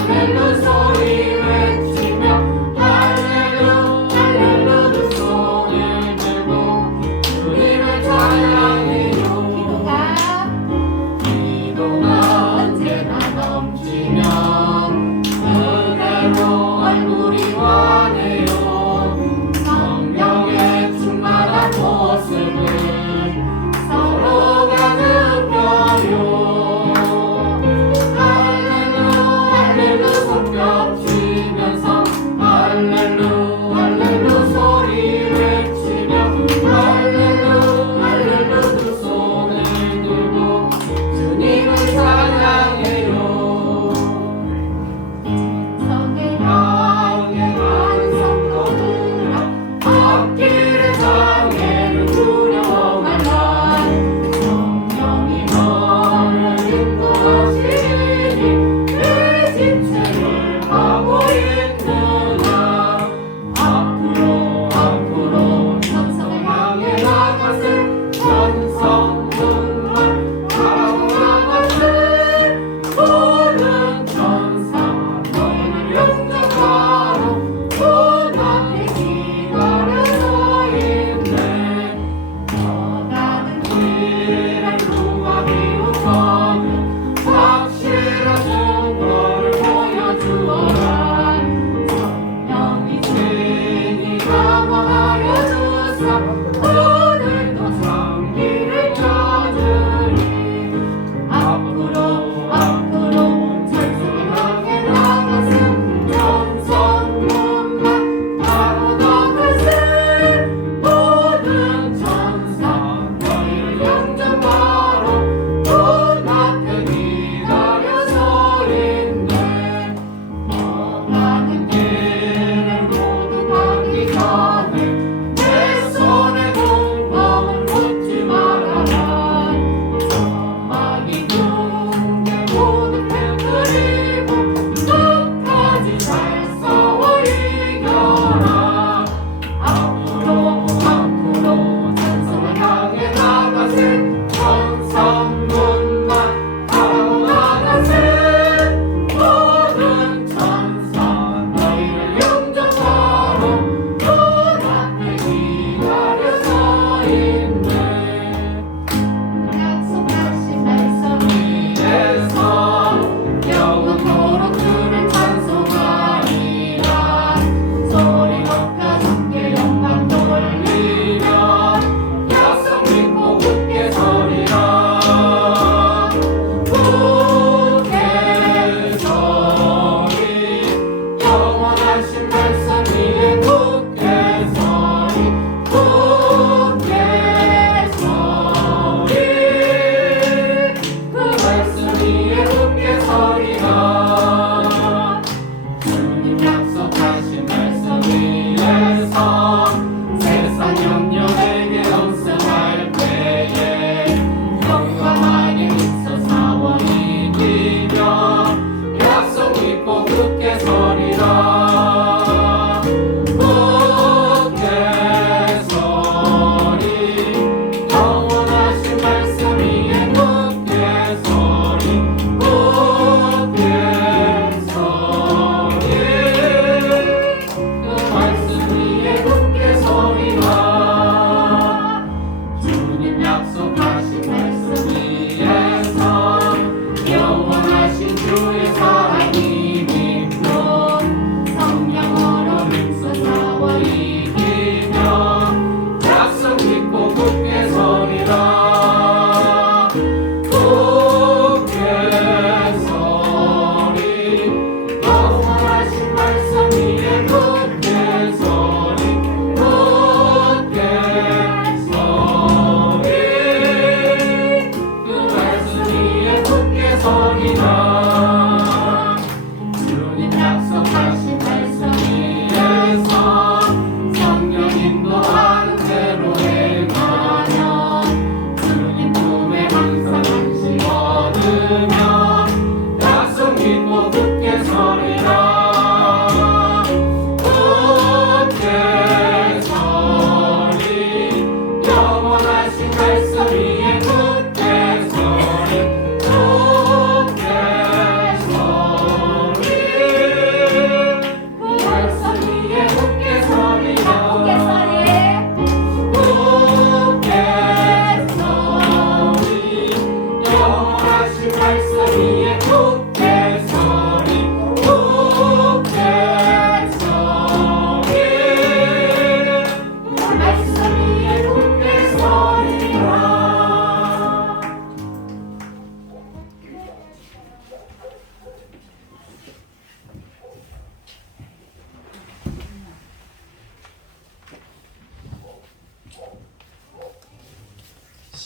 할렐루 소리 외치며 할렐루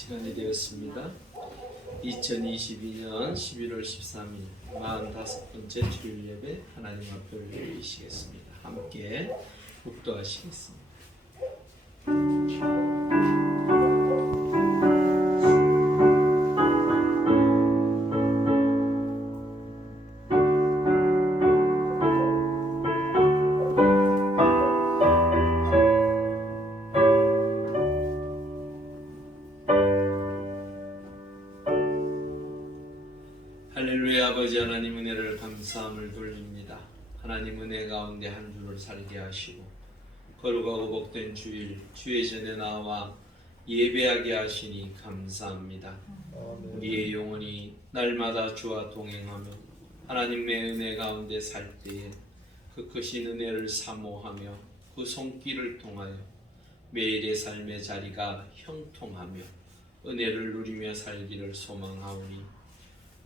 시간이 되었습니다. 2022년 11월 13일 45번째 주일 예배 하나님 앞에 올리시겠습니다. 함께 묵도하시겠습니다. 할렐루야. 아버지 하나님 은혜를 감사함을 돌립니다. 하나님 은혜 가운데 한 주를 살게 하시고 거룩하고 복된 주일 주의 전에 나와 예배하게 하시니 감사합니다. 우리의 영혼이 날마다 주와 동행하며 하나님의 은혜 가운데 살 때에 그 크신 은혜를 사모하며 그 손길을 통하여 매일의 삶의 자리가 형통하며 은혜를 누리며 살기를 소망하오니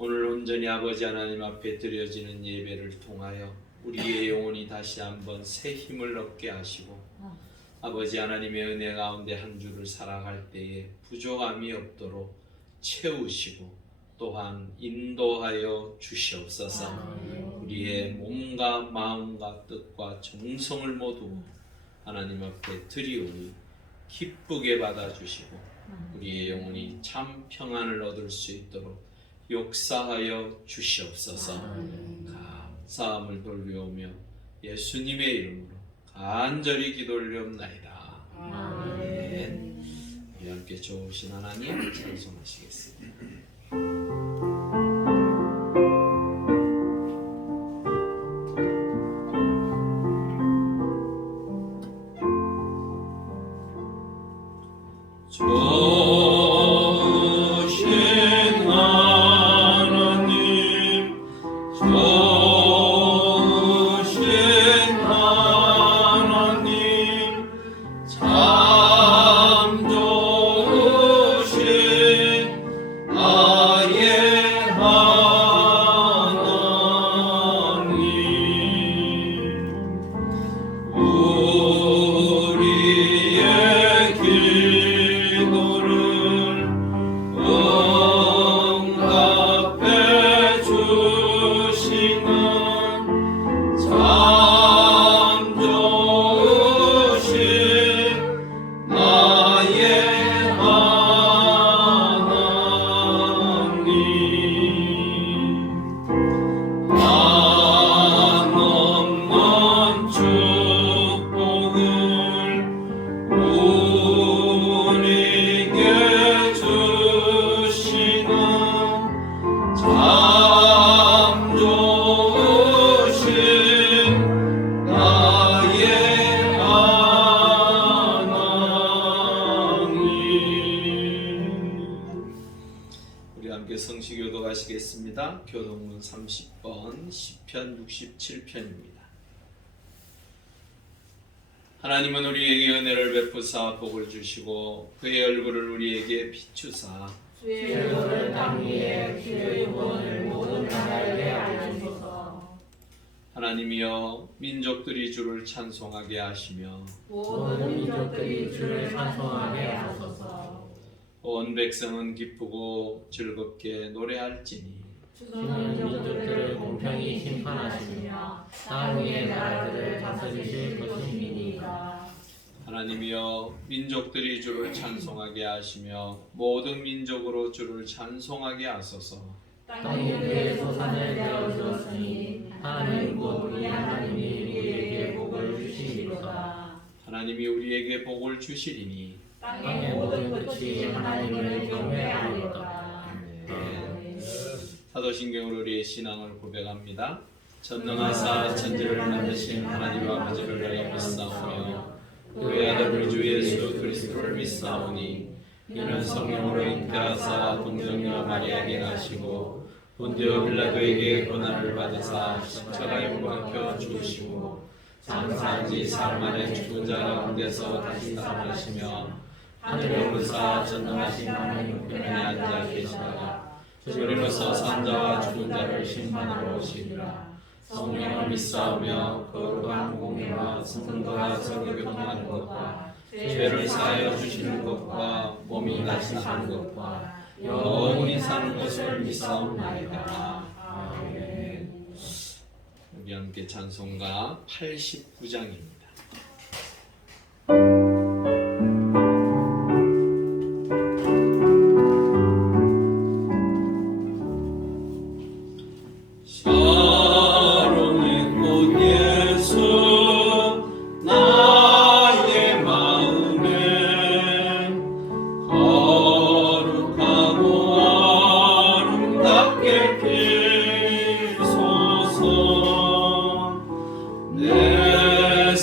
오늘 온전히 아버지 하나님 앞에 드려지는 예배를 통하여 우리의 영혼이 다시 한번 새 힘을 얻게 하시고 아버지 하나님의 은혜 가운데 한 주를 살아갈 때에 부족함이 없도록 채우시고 또한 인도하여 주시옵소서. 우리의 몸과 마음과 뜻과 정성을 모두 하나님 앞에 드리오니 기쁘게 받아주시고 우리의 영혼이 참 평안을 얻을 수 있도록 역사하여 주시옵소서. 감사함을 돌려오며 예수님의 이름으로 간절히 기도 올리옵나이다. 아멘. 우리 함께 좋으신 하나님 찬송하시겠습니다. 참 좋으신 나의 교동문 30번 시편 67편입니다. 하나님은 우리에게 은혜를 베푸사 복을 주시고 그의 얼굴을 우리에게 비추사 주의 얼굴을 땅 위에 주의 구원을 모든 나라에게 알려주소서. 하나님이여 민족들이 주를 찬송하게 하시며 모든 민족들이 주를 찬송하게 하소서. 온 백성은 기쁘고 즐겁게 노래할지니 주는 민족들을 공평히 심판하시며 땅 위의 나라들을 다스리실 것이니이다. 하나님이여 민족들이 주를 찬송하게 하시며 모든 민족으로 주를 찬송하게 하소서. 땅 위에 소산을 내어 주었으니 하나님 곧 우리 하나님이 우리에게 복을 주시리로다. 하나님이 우리에게 복을 주시리니 땅의 모든 끝이 하나님을 경외하리로다. 사도신경으로 우리의 신앙을 고백합니다. 전능하사 천지를 만드신 하나님 아버지를 믿사오며 그의 아들 우리 주 예수 그리스도를 믿사오니 이는 성령으로 잉태하사 동정녀 마리아에게 나시고 본디오 빌라도에게 고난을 받으사 십자가에 못 박혀 죽으시고 장사한 지 사흘 만에 죽은 자 가운데서 다시 살아나시며 하늘에 오르사 전능하신 하나님 우편에 앉아 계시다가 주님으로서 산자와 죽은 자를 심판하러 오시리라. 성령을 믿사오며 거룩한 공예와 성도와 성교통하는 것과 죄를 사하여 주시는 것과 몸이 다시 사는 것과 영원히 사는 것을 믿사옵나이다. 아멘. 우리 함께 찬송가 89장입니다. 내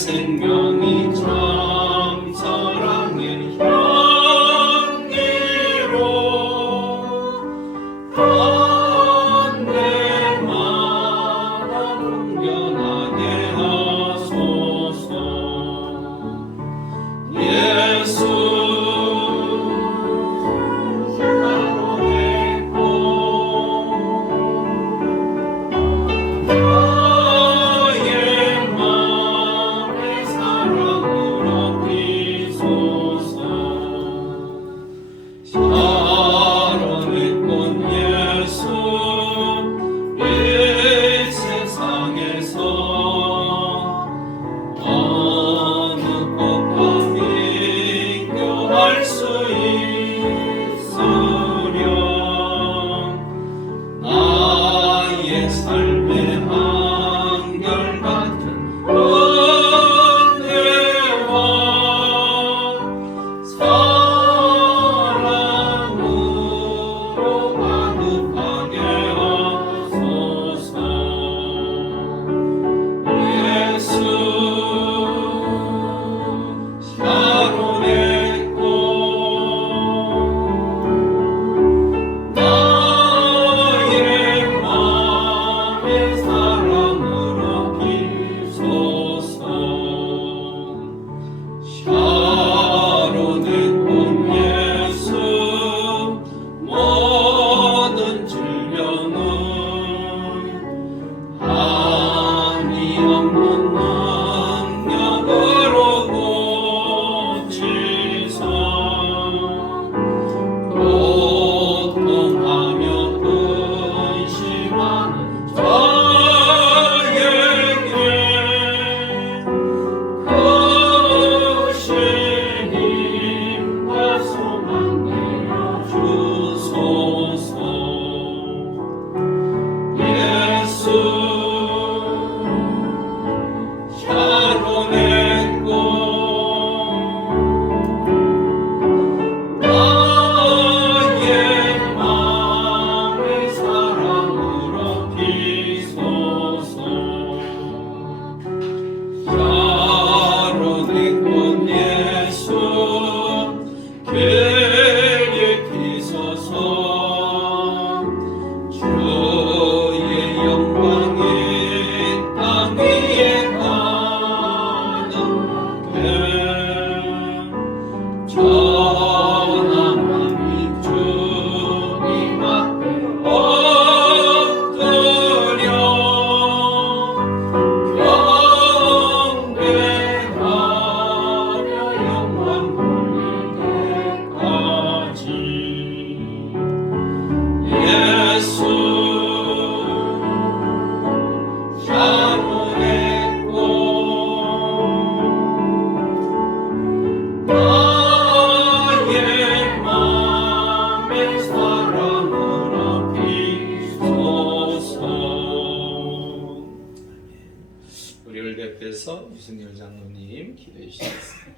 목사님 기도해 주시겠습니다.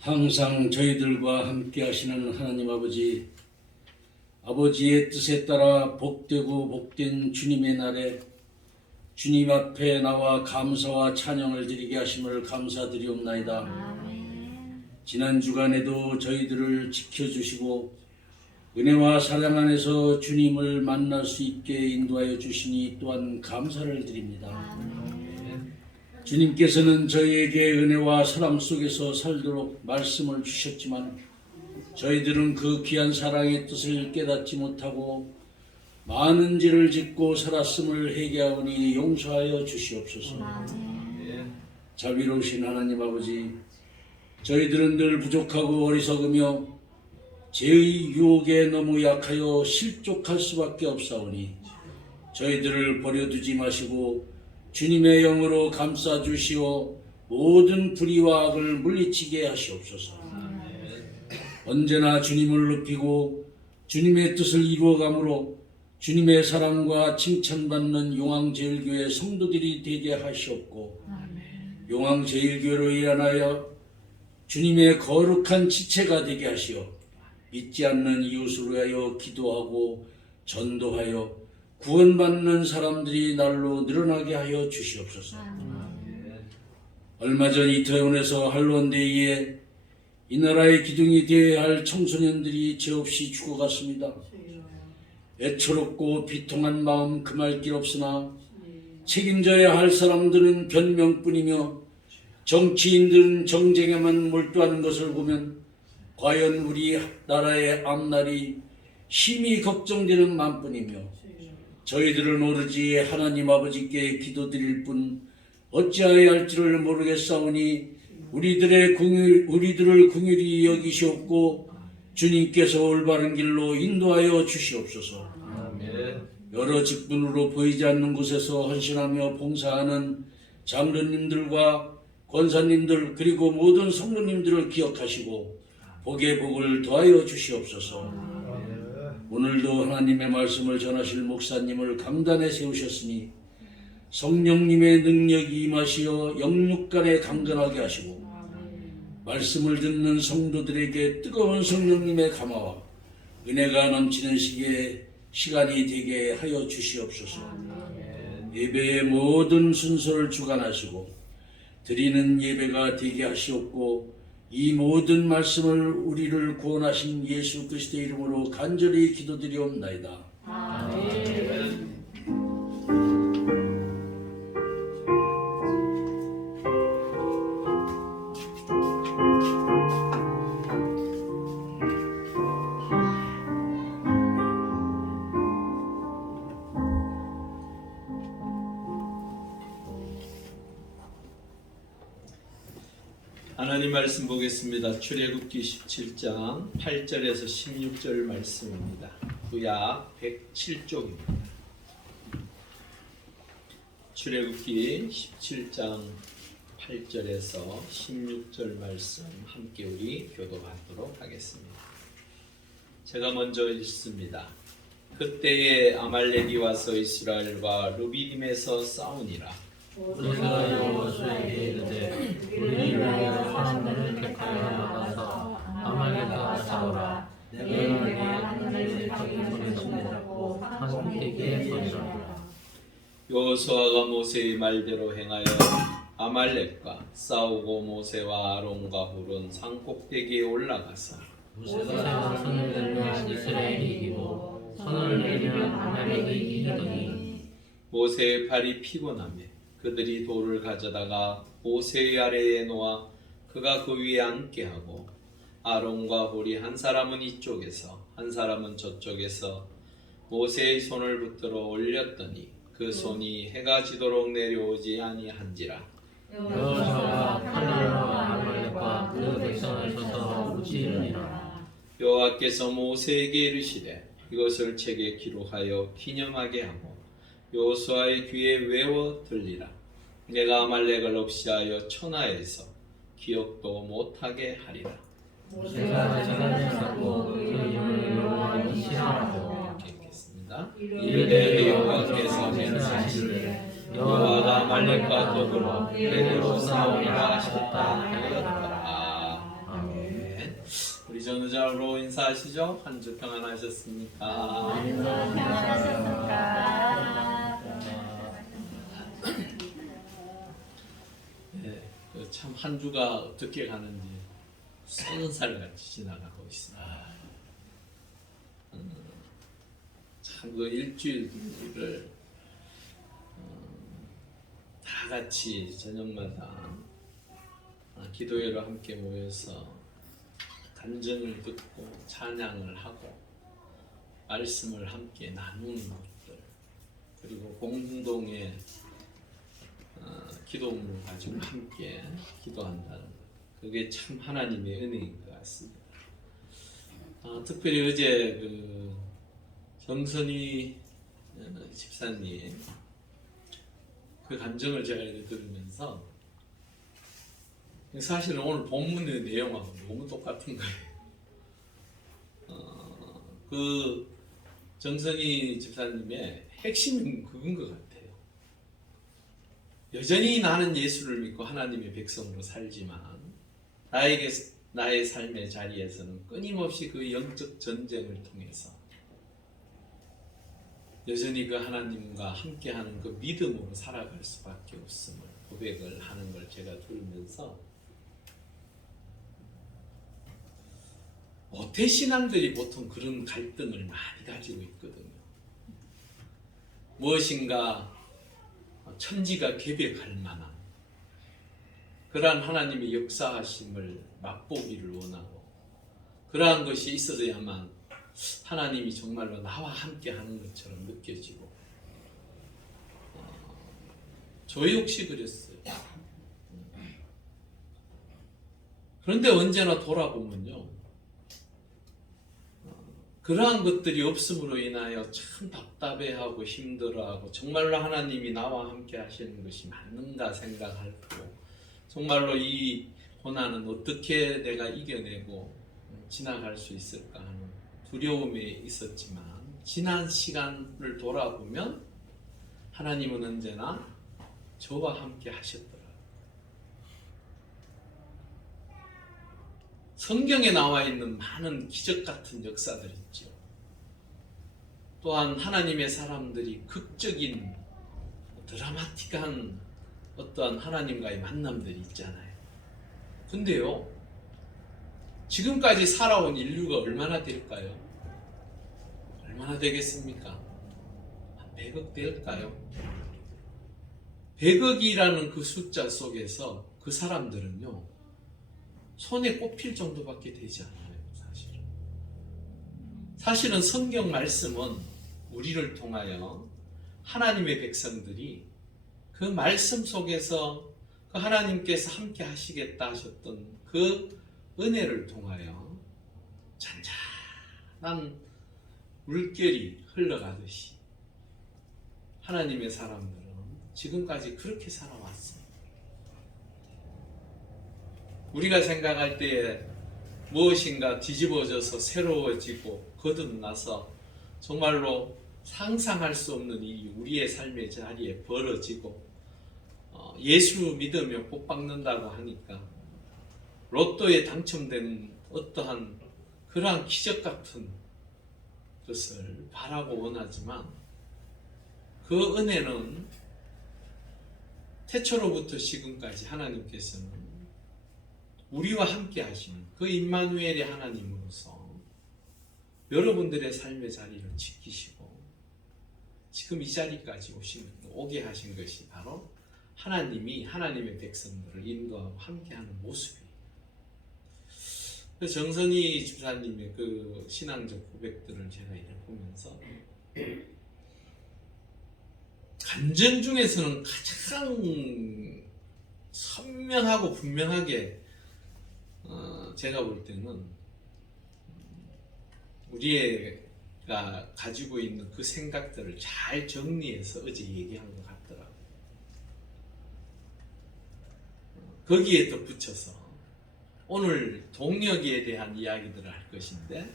항상 저희들과 함께 하시는 하나님 아버지, 아버지의 뜻에 따라 복되고 복된 주님의 날에 주님 앞에 나와 감사와 찬양을 드리게 하심을 감사드리옵나이다. 지난 주간에도 저희들을 지켜주시고 은혜와 사랑 안에서 주님을 만날 수 있게 인도하여 주시니 또한 감사를 드립니다. 주님께서는 저희에게 은혜와 사랑 속에서 살도록 말씀을 주셨지만 저희들은 그 귀한 사랑의 뜻을 깨닫지 못하고 많은 죄를 짓고 살았음을 회개하오니 용서하여 주시옵소서. 자비로우신 하나님 아버지, 저희들은 늘 부족하고 어리석으며 죄의 유혹에 너무 약하여 실족할 수밖에 없사오니 저희들을 버려두지 마시고 주님의 영으로 감싸주시어 모든 불의와 악을 물리치게 하시옵소서. 언제나 주님을 높이고 주님의 뜻을 이루어가므로 주님의 사랑과 칭찬받는 용왕제일교회 성도들이 되게 하시옵고 용왕제일교회로 인하여 주님의 거룩한 지체가 되게 하시어 믿지 않는 이웃을 위하여 기도하고 전도하여 구원받는 사람들이 날로 늘어나게 하여 주시옵소서. 얼마 전 이태원에서 할로원데이에 이 나라의 기둥이 되어야 할 청소년들이 죄 없이 죽어갔습니다. 애처롭고 비통한 마음 금할 길 없으나 책임져야 할 사람들은 변명뿐이며 정치인들은 정쟁에만 몰두하는 것을 보면 과연 우리 나라의 앞날이 심히 걱정되는 마음뿐이며 저희들은 오로지 하나님 아버지께 기도드릴 뿐 어찌하여야 할지를 모르겠사오니 우리들을 긍휼히 여기시옵고 주님께서 올바른 길로 인도하여 주시옵소서. 여러 직분으로 보이지 않는 곳에서 헌신하며 봉사하는 장로님들과 권사님들 그리고 모든 성도님들을 기억하시고 복의 복을 더하여 주시옵소서. 오늘도 하나님의 말씀을 전하실 목사님을 강단에 세우셨으니 성령님의 능력이 임하시어 영육간에 강건하게 하시고 말씀을 듣는 성도들에게 뜨거운 성령님의 감화와 은혜가 넘치는 시간이 되게 하여 주시옵소서. 예배의 모든 순서를 주관하시고 드리는 예배가 되게 하시옵고 이 모든 말씀을 우리를 구원하신 예수 그리스도의 이름으로 간절히 기도드리옵나이다. 아멘. 하나님 말씀 보겠습니다. 출애굽기 17장 8절에서 16절 말씀입니다. 구약 107쪽입니다. 출애굽기 17장 8절에서 16절 말씀 함께 우리 교독하도록 하겠습니다. 제가 먼저 읽습니다. 그때에 아말렉이 와서 이스라엘과 루비딤에서 싸우니라. 모세가 여호수아에게 이르되 우리를 위하여 사람들을 택하여 나가서 아말렉과 싸우라. 너희는 내가 하나님의 자기 손에 손잡고 산꼭대기에 서리라. 여호수아가 모세의 말대로 행하여 아말렉과 싸우고 모세와 아론과 훌은 산꼭대기에 올라가서 모세가 손을 들면 이스라엘이 이기고 손을 내리면 아말렉이 이기더니 모세의 팔이 피곤하며 그들이 돌을 가져다가 모세의 아래에 놓아 그가 그 위에 앉게 하고 아론과 훌이 한 사람은 이쪽에서 한 사람은 저쪽에서 모세의 손을 붙들어 올렸더니 그 손이 해가 지도록 내려오지 아니한지라. 여호수아가 칼날로 아말렉과 그 백성을 쳐서 무찌르니라. 여호와께서 모세에게 이르시되 이것을 책에 기록하여 기념하게 하고 여호수아의 귀에 외워 들리라. 내가 아말렉을 없이하여 천하에서 기억도 못하게 하리라. 모세가 재단을 그 이름을 여호와를 신앙하고 이렇게 읽겠습니다. 이르되 여호와께서 맹세하시되 여호와가 아말렉과 더불어 대대로 싸우리라 하셨다 하였더라. 아멘. 우리 전우자로 인사하시죠. 한 주 평안하셨습니까? 네, 참 한 주가 어떻게 가는지 썩은 살같이 지나가고 있습니다. 참 그 일주일을 다 같이 저녁마다 기도회로 함께 모여서 간증을 듣고 찬양을 하고 말씀을 함께 나누는 것들, 그리고 공동의 기도문을 가지고 함께 기도한다는 것, 그게 참 하나님의 은혜인 것 같습니다. 특별히 어제 그 정선희 집사님 그 감정을 제가 이렇게 들으면서 사실은 오늘 본문의 내용하고 너무 똑같은 거예요. 그 정선희 집사님의 핵심은 그건 것 같아요. 여전히 나는 예수를 믿고 하나님의 백성으로 살지만 나의 삶의 자리에서는 끊임없이 그 영적 전쟁을 통해서 여전히 그 하나님과 함께하는 그 믿음으로 살아갈 수밖에 없음을 고백을 하는 걸 제가 들으면서 모태신앙들이 보통 그런 갈등을 많이 가지고 있거든요. 무엇인가 천지가 개벽할 만한 그러한 하나님의 역사하심을 맛보기를 원하고, 그러한 것이 있어야만 하나님이 정말로 나와 함께 하는 것처럼 느껴지고, 저 역시 그랬어요. 그런데 언제나 돌아보면요, 그러한 것들이 없음으로 인하여 참 답답해하고 힘들어하고, 정말로 하나님이 나와 함께 하시는 것이 맞는가 생각하고, 정말로 이 고난은 어떻게 내가 이겨내고 지나갈 수 있을까 하는 두려움이 있었지만, 지난 시간을 돌아보면 하나님은 언제나 저와 함께 하셨더라고요. 성경에 나와 있는 많은 기적 같은 역사들 있죠. 또한 하나님의 사람들이 극적인 드라마틱한 어떠한 하나님과의 만남들이 있잖아요. 근데요, 지금까지 살아온 인류가 얼마나 될까요? 얼마나 되겠습니까? 한 100억 될까요? 100억이라는 그 숫자 속에서 그 사람들은요, 손에 꼽힐 정도밖에 되지 않아요. 사실은 성경 말씀은 우리를 통하여 하나님의 백성들이 그 말씀 속에서 그 하나님께서 함께 하시겠다 하셨던 그 은혜를 통하여 잔잔한 물결이 흘러가듯이 하나님의 사람들은 지금까지 그렇게 살아왔어요. 우리가 생각할 때에 무엇인가 뒤집어져서 새로워지고 거듭나서 정말로 상상할 수 없는 일이 우리의 삶의 자리에 벌어지고, 예수 믿으며 복 받는다고 하니까 로또에 당첨된 어떠한 그러한 기적 같은 것을 바라고 원하지만, 그 은혜는 태초로부터 지금까지 하나님께서는 우리와 함께 하시는 그 임마누엘의 하나님으로서 여러분들의 삶의 자리를 지키시고 지금 이 자리까지 오게 하신 것이 바로 하나님이 하나님의 백성들을 인도하고 함께하는 모습이에요. 정선희 집사님의 그 신앙적 고백들을 제가 이렇게 보면서 간증 중에서는 가장 선명하고 분명하게 제가 볼 때는 우리가 가지고 있는 그 생각들을 잘 정리해서 어제 얘기한 것 같더라고요. 거기에 덧붙여서 오늘 동역에 대한 이야기들을 할 것인데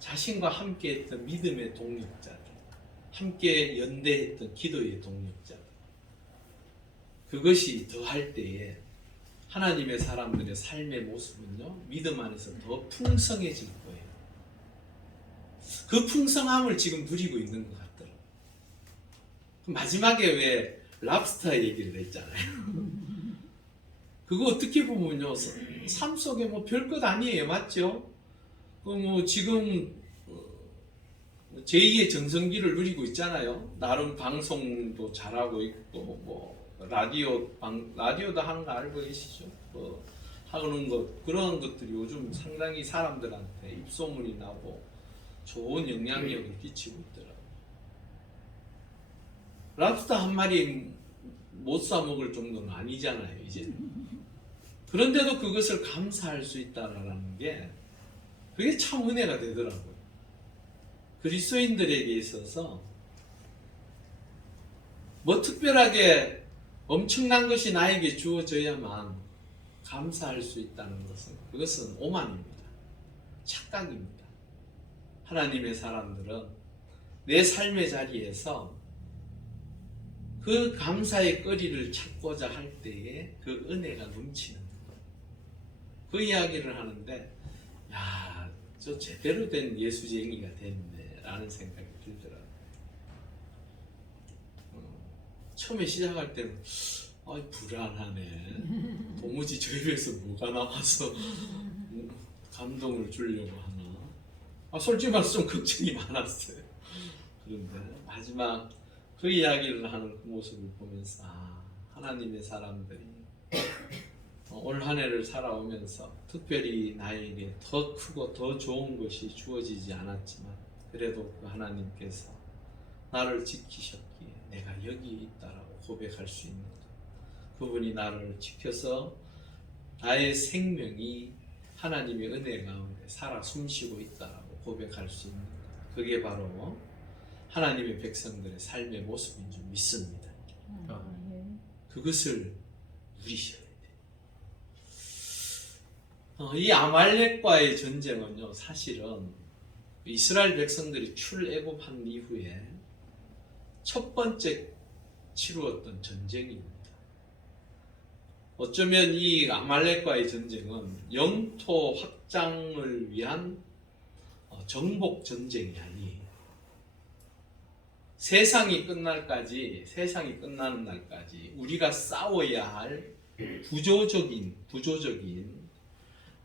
자신과 함께 했던 믿음의 동역자들, 함께 연대했던 기도의 동역자들, 그것이 더할 때에 하나님의 사람들의 삶의 모습은요, 믿음 안에서 더 풍성해질 거예요. 그 풍성함을 지금 누리고 있는 것 같더라고요. 마지막에 왜 랍스터 얘기를 했잖아요. 그거 어떻게 보면요, 삶 속에 뭐 별것 아니에요. 맞죠? 뭐 지금 제2의 전성기를 누리고 있잖아요. 나름 방송도 잘하고 있고, 뭐 라디오도 하는 거 알고 계시죠? 뭐 하는 것, 그런 것들이 요즘 상당히 사람들한테 입소문이 나고 좋은 영향력을 끼치고 있더라고요. 랍스터 한 마리 못 사 먹을 정도는 아니잖아요, 이제. 그런데도 그것을 감사할 수 있다라는 게, 그게 참 은혜가 되더라고요. 그리스도인들에게 있어서 뭐 특별하게 엄청난 것이 나에게 주어져야만 감사할 수 있다는 것은, 그것은 오만입니다. 착각입니다. 하나님의 사람들은 내 삶의 자리에서 그 감사의 거리를 찾고자 할 때에 그 은혜가 넘치는 거예요. 그 이야기를 하는데, 야, 저 제대로 된 예수쟁이가 됐네 라는 생각이 들더라고요. 처음에 시작할 때는 불안하네. 도무지 저 입에서 뭐가 나와서 감동을 주려고 하나. 솔직히 말해서 좀 걱정이 많았어요. 그런데 마지막 그 이야기를 하는 그 모습을 보면서, 하나님의 사람들이 올 한 해를 살아오면서 특별히 나에게 더 크고 더 좋은 것이 주어지지 않았지만 그래도 그 하나님께서 나를 지키셨기에 내가 여기 있다라고 고백할 수 있는 것, 그분이 나를 지켜서 나의 생명이 하나님의 은혜 가운데 살아 숨쉬고 있다라고 고백할 수 있는 것, 그게 바로 하나님의 백성들의 삶의 모습인 줄 믿습니다. 그것을 누리셔야 돼요. 이 아말렉과의 전쟁은요, 사실은 이스라엘 백성들이 출애굽한 이후에 첫 번째 치루었던 전쟁입니다. 어쩌면 이 아말렉과의 전쟁은 영토 확장을 위한 정복 전쟁이 아니에요. 세상이 끝나는 날까지 우리가 싸워야 할 구조적인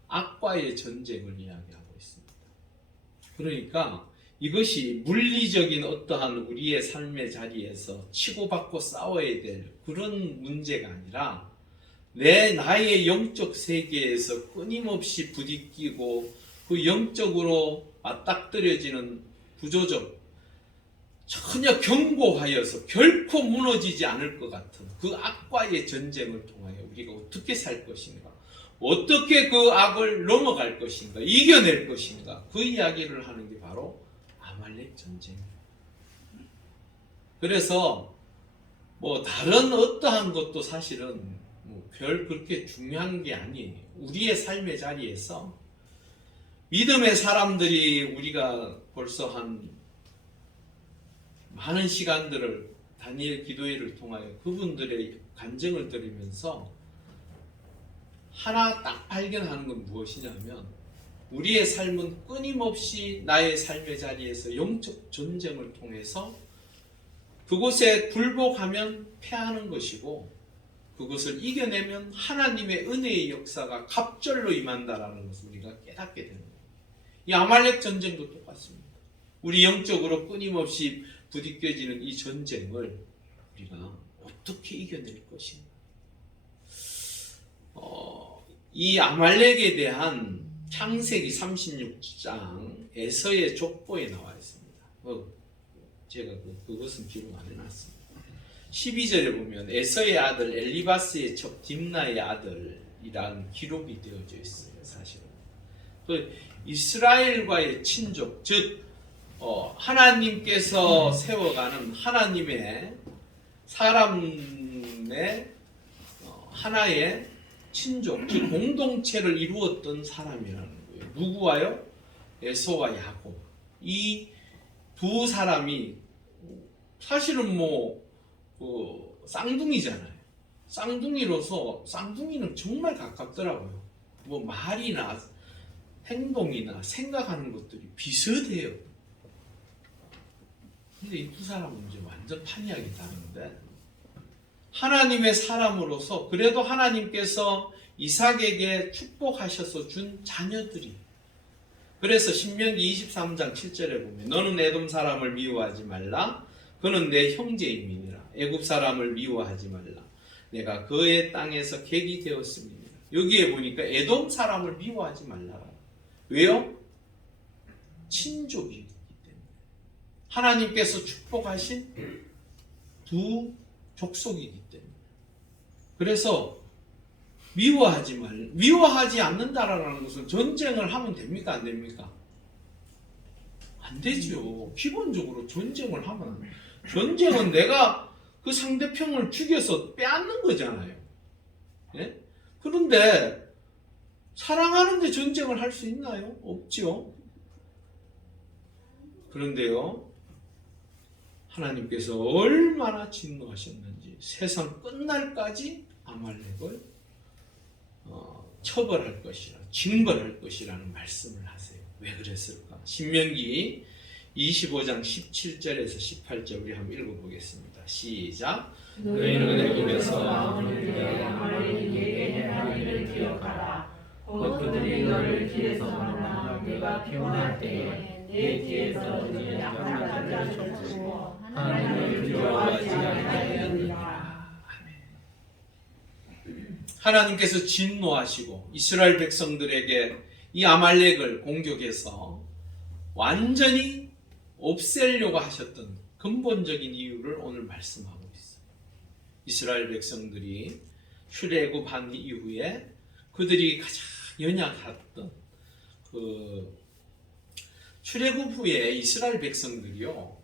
악과의 전쟁을 이야기하고 있습니다. 그러니까 이것이 물리적인 어떠한 우리의 삶의 자리에서 치고받고 싸워야 될 그런 문제가 아니라 나의 영적 세계에서 끊임없이 부딪히고 그 영적으로 맞닥뜨려지는 구조적, 전혀 견고하여서 결코 무너지지 않을 것 같은 그 악과의 전쟁을 통하여 우리가 어떻게 살 것인가, 어떻게 그 악을 넘어갈 것인가, 이겨낼 것인가, 그 이야기를 하는 게 바로 아말렉 전쟁입니다. 그래서 뭐 다른 어떠한 것도 사실은 별 그렇게 중요한 게 아니에요. 우리의 삶의 자리에서 믿음의 사람들이 우리가 벌써 한 많은 시간들을 다니엘 기도회를 통하여 그분들의 간증을 들으면서 하나 딱 발견하는 건 무엇이냐면, 우리의 삶은 끊임없이 나의 삶의 자리에서 영적 전쟁을 통해서 그곳에 굴복하면 패하는 것이고, 그것을 이겨내면 하나님의 은혜의 역사가 갑절로 임한다라는 것을 우리가 깨닫게 되는 거예요. 이 아말렉 전쟁도 똑같습니다. 우리 영적으로 끊임없이 부딪혀지는 이 전쟁을 우리가 어떻게 이겨낼 것인가. 이 아말렉에 대한 창세기 36장 에서의 족보에 나와 있습니다. 제가 그것은 기록 안 해놨습니다. 12절에 보면 에서의 아들 엘리바스의 첩 딥나의 아들이라는 기록이 되어져 있어요. 사실은 이스라엘과의 친족, 즉 하나님께서 세워가는 하나님의 사람의 하나의 친족, 그 공동체를 이루었던 사람이라는 거예요. 누구와요? 에서와 야곱. 이 두 사람이 사실은 쌍둥이잖아요. 쌍둥이로서 쌍둥이는 정말 가깝더라고요. 말이나 행동이나 생각하는 것들이 비슷해요. 근데 이 두 사람은 이제 완전 판이하게 다른데, 하나님의 사람으로서 그래도 하나님께서 이삭에게 축복하셔서 준 자녀들이, 그래서 신명기 23장 7절에 보면 너는 에돔 사람을 미워하지 말라. 그는 내 형제임이니라. 애굽 사람을 미워하지 말라. 내가 그의 땅에서 객이 되었습니다. 여기에 보니까 에돔 사람을 미워하지 말라. 왜요? 친족이기 때문에. 하나님께서 축복하신 두 족속이기 때문에. 그래서 미워하지 않는다라는 것은 전쟁을 하면 됩니까? 안 됩니까? 안 되죠. 기본적으로 전쟁을 하면, 전쟁은 내가 그 상대편을 죽여서 빼앗는 거잖아요. 예? 그런데 사랑하는데 전쟁을 할 수 있나요? 없죠. 그런데요, 하나님께서 얼마나 진노하셨는지 세상 끝날까지 아말렉을 처벌할 것이라, 징벌할 것이라는 말씀을 하세요. 왜 그랬을까? 신명기 25장 17절에서 18절 우리 한번 읽어보겠습니다. 시작. 너희는 애굽에서 나오는 때에 아말렉에게 행한 일을 기억하라. 곧 그들이 너를 길에서 만나 내가 피곤할 때에 내 뒤에서 너희 약한 자를 쫓고 하나님을 두려워하지 아니하였느니라. 하나님께서 진노하시고 이스라엘 백성들에게 이 아말렉을 공격해서 완전히 없애려고 하셨던 근본적인 이유를 오늘 말씀하고 있어요. 이스라엘 백성들이 출애굽한 이후에 그들이 가장 연약했던 출애굽 후에 이스라엘 백성들이요,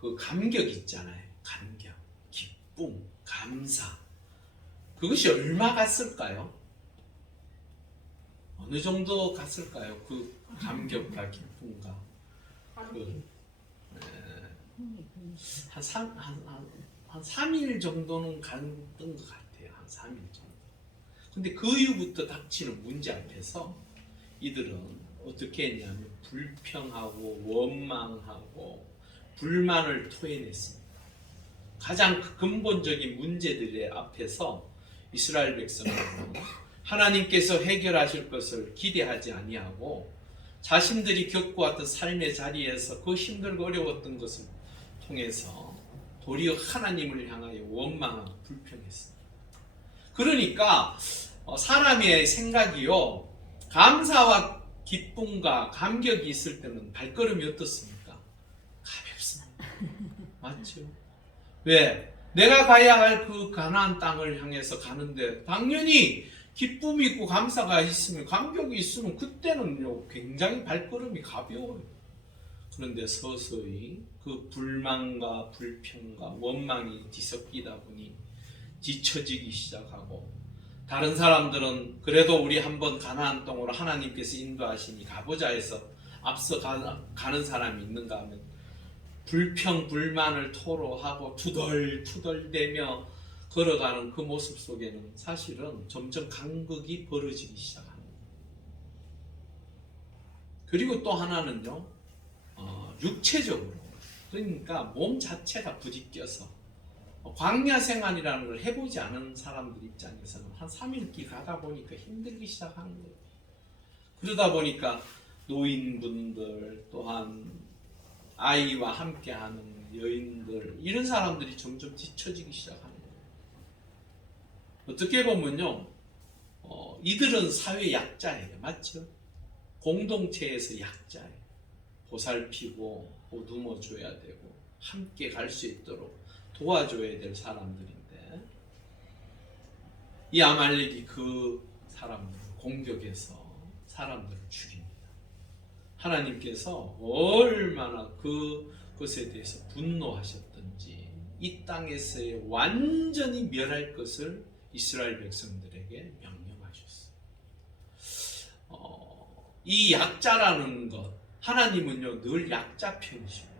그 감격 있잖아요. 감격, 기쁨, 감사. 그것이 얼마 갔을까요? 어느 정도 갔을까요? 그 감격과 기쁨과 한 3일 정도는 갔던 것 같아요. 한 3일 정도. 근데 그 이후부터 닥치는 문제 앞에서 이들은 어떻게 했냐면 불평하고 원망하고 불만을 토해냈습니다. 가장 근본적인 문제들의 앞에서 이스라엘 백성들은 하나님께서 해결하실 것을 기대하지 아니하고 자신들이 겪어왔던 삶의 자리에서 그 힘들고 어려웠던 것을 통해서 도리어 하나님을 향하여 원망하고 불평했습니다. 그러니까 사람의 생각이요, 감사와 기쁨과 감격이 있을 때는 발걸음이 어떻습니까? 가볍습니다. 맞죠? 왜? 내가 가야 할 그 가나안 땅을 향해서 가는데 당연히 기쁨이 있고 감사가 있으면, 감격이 있으면 그때는요 굉장히 발걸음이 가벼워요. 그런데 서서히 그 불만과 불평과 원망이 뒤섞이다 보니 뒤처지기 시작하고, 다른 사람들은 그래도 우리 한번 가나안 땅으로 하나님께서 인도하시니 가보자 해서 앞서 가는 사람이 있는가 하면 불평 불만을 토로하고 투덜투덜대며 걸어가는 그 모습 속에는 사실은 점점 간극이 벌어지기 시작합니다. 그리고 또 하나는요, 육체적으로, 그러니까 몸 자체가 부딪혀서 광야 생활이라는 걸 해보지 않은 사람들 입장에서는 한 3일길 가다 보니까 힘들기 시작하는 거예요. 그러다 보니까 노인분들, 또한 아이와 함께하는 여인들, 이런 사람들이 점점 뒤처지기 시작하는 거예요. 어떻게 보면요, 이들은 사회 약자예요. 맞죠? 공동체에서 약자예요. 보살피고 보듬어줘야 되고 함께 갈 수 있도록 도와줘야 될 사람들인데, 이 아말렉이 그 사람들을 공격해서 사람들을 죽입니다. 하나님께서 얼마나 그것에 대해서 분노하셨던지 이 땅에서의 완전히 멸할 것을 이스라엘 백성들에게 명령하셨습니다. 이 약자라는 것, 하나님은요 늘 약자 편이십니다.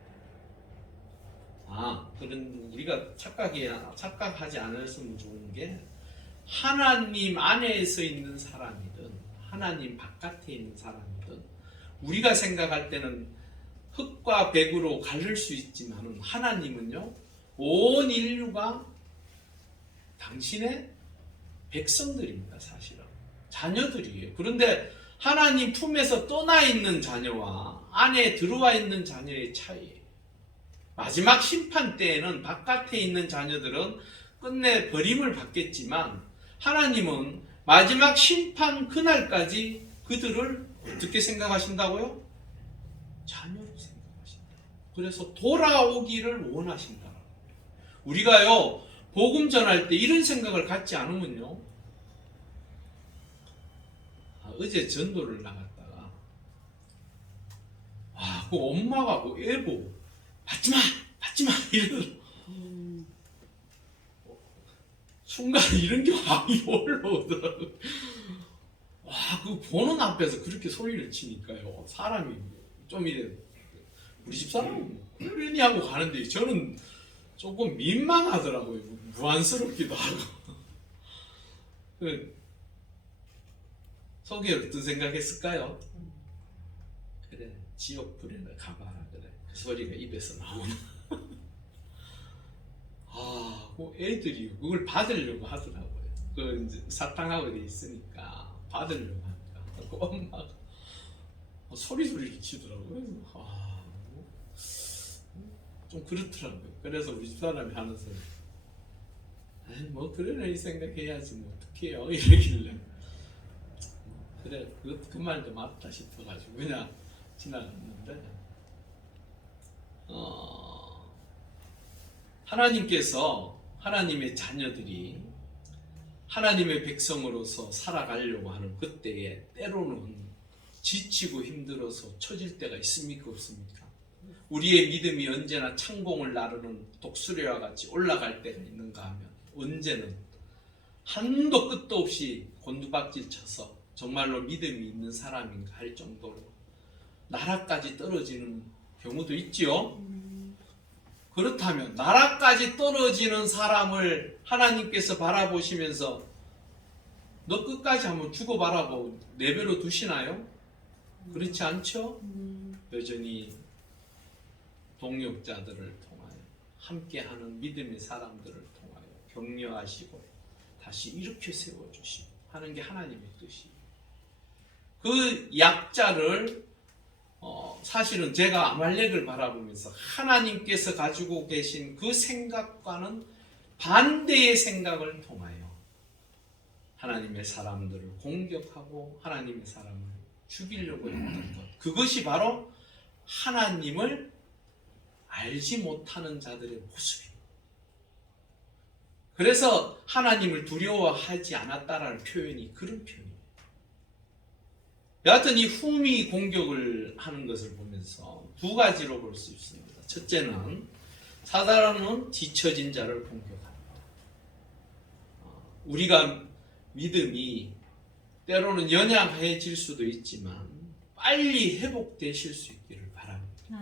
그런 우리가 착각하지 않았으면 좋은 게, 하나님 안에서 있는 사람이든 하나님 바깥에 있는 사람이든 우리가 생각할 때는 흙과 백으로 가릴 수 있지만 하나님은요 온 인류가 당신의 백성들입니다. 사실은 자녀들이에요. 그런데 하나님 품에서 떠나 있는 자녀와 안에 들어와 있는 자녀의 차이예요. 마지막 심판 때에는 바깥에 있는 자녀들은 끝내 버림을 받겠지만, 하나님은 마지막 심판 그날까지 그들을 어떻게 생각하신다고요? 자녀로 생각하신다. 그래서 돌아오기를 원하신다. 우리가요 복음 전할 때 이런 생각을 갖지 않으면요, 어제 전도를 나갔다가 그 엄마가 그 애보 받지마 이러더라고. 순간 이런 게 많이 올라오더라고. 그 보는 앞에서 그렇게 소리를 치니까요, 사람이 좀 이래, 우리 집 사람은 그러니 하고 가는데 저는 조금 민망하더라고요. 무안스럽기도 하고. 속에 어떤 생각했을까요? 그래, 지옥불에나 가봐라. 그래, 그 소리가 입에서 나오나. 그 애들이 그걸 받으려고 하더라고요. 그 이제 사탕하고 돼 있으니까 받으려고 하니까 그 엄마가 소리를 치더라고요. 좀 그렇더라고요. 그래서 우리 집사람이 하는 소리, 뭐 그러네 이 생각해야지 뭐 어떡해요 이러길래, 그래 그 말도 맞다 싶어가지고 그냥 지나갔는데, 하나님께서 하나님의 자녀들이 하나님의 백성으로서 살아가려고 하는 그때에 때로는 지치고 힘들어서 처질 때가 있습니까 없습니까? 우리의 믿음이 언제나 창공을 나르는 독수리와 같이 올라갈 때가 있는가 하면 언제는 한도 끝도 없이 곤두박질 쳐서 정말로 믿음이 있는 사람인가 할 정도로 나라까지 떨어지는 경우도 있지요. 그렇다면 나라까지 떨어지는 사람을 하나님께서 바라보시면서 너 끝까지 한번 주고 바라보고 내버려 두시나요? 그렇지 않죠? 여전히 동역자들을 통하여 함께하는 믿음의 사람들을 통하여 격려하시고 다시 일으켜 세워주시고 하는 게 하나님의 뜻이에요. 그 약자를 사실은 제가 아말렉을 바라보면서 하나님께서 가지고 계신 그 생각과는 반대의 생각을 통하여 하나님의 사람들을 공격하고 하나님의 사람을 죽이려고 했던 것, 그것이 바로 하나님을 알지 못하는 자들의 모습입니다. 그래서 하나님을 두려워하지 않았다라는 표현이 그런 표현입니다. 여하튼 이 훔이 공격을 하는 것을 보면서 두 가지로 볼 수 있습니다. 첫째는 사단은 뒤처진 자를 공격합니다. 우리가 믿음이 때로는 연약해질 수도 있지만 빨리 회복되실 수 있기를 바랍니다.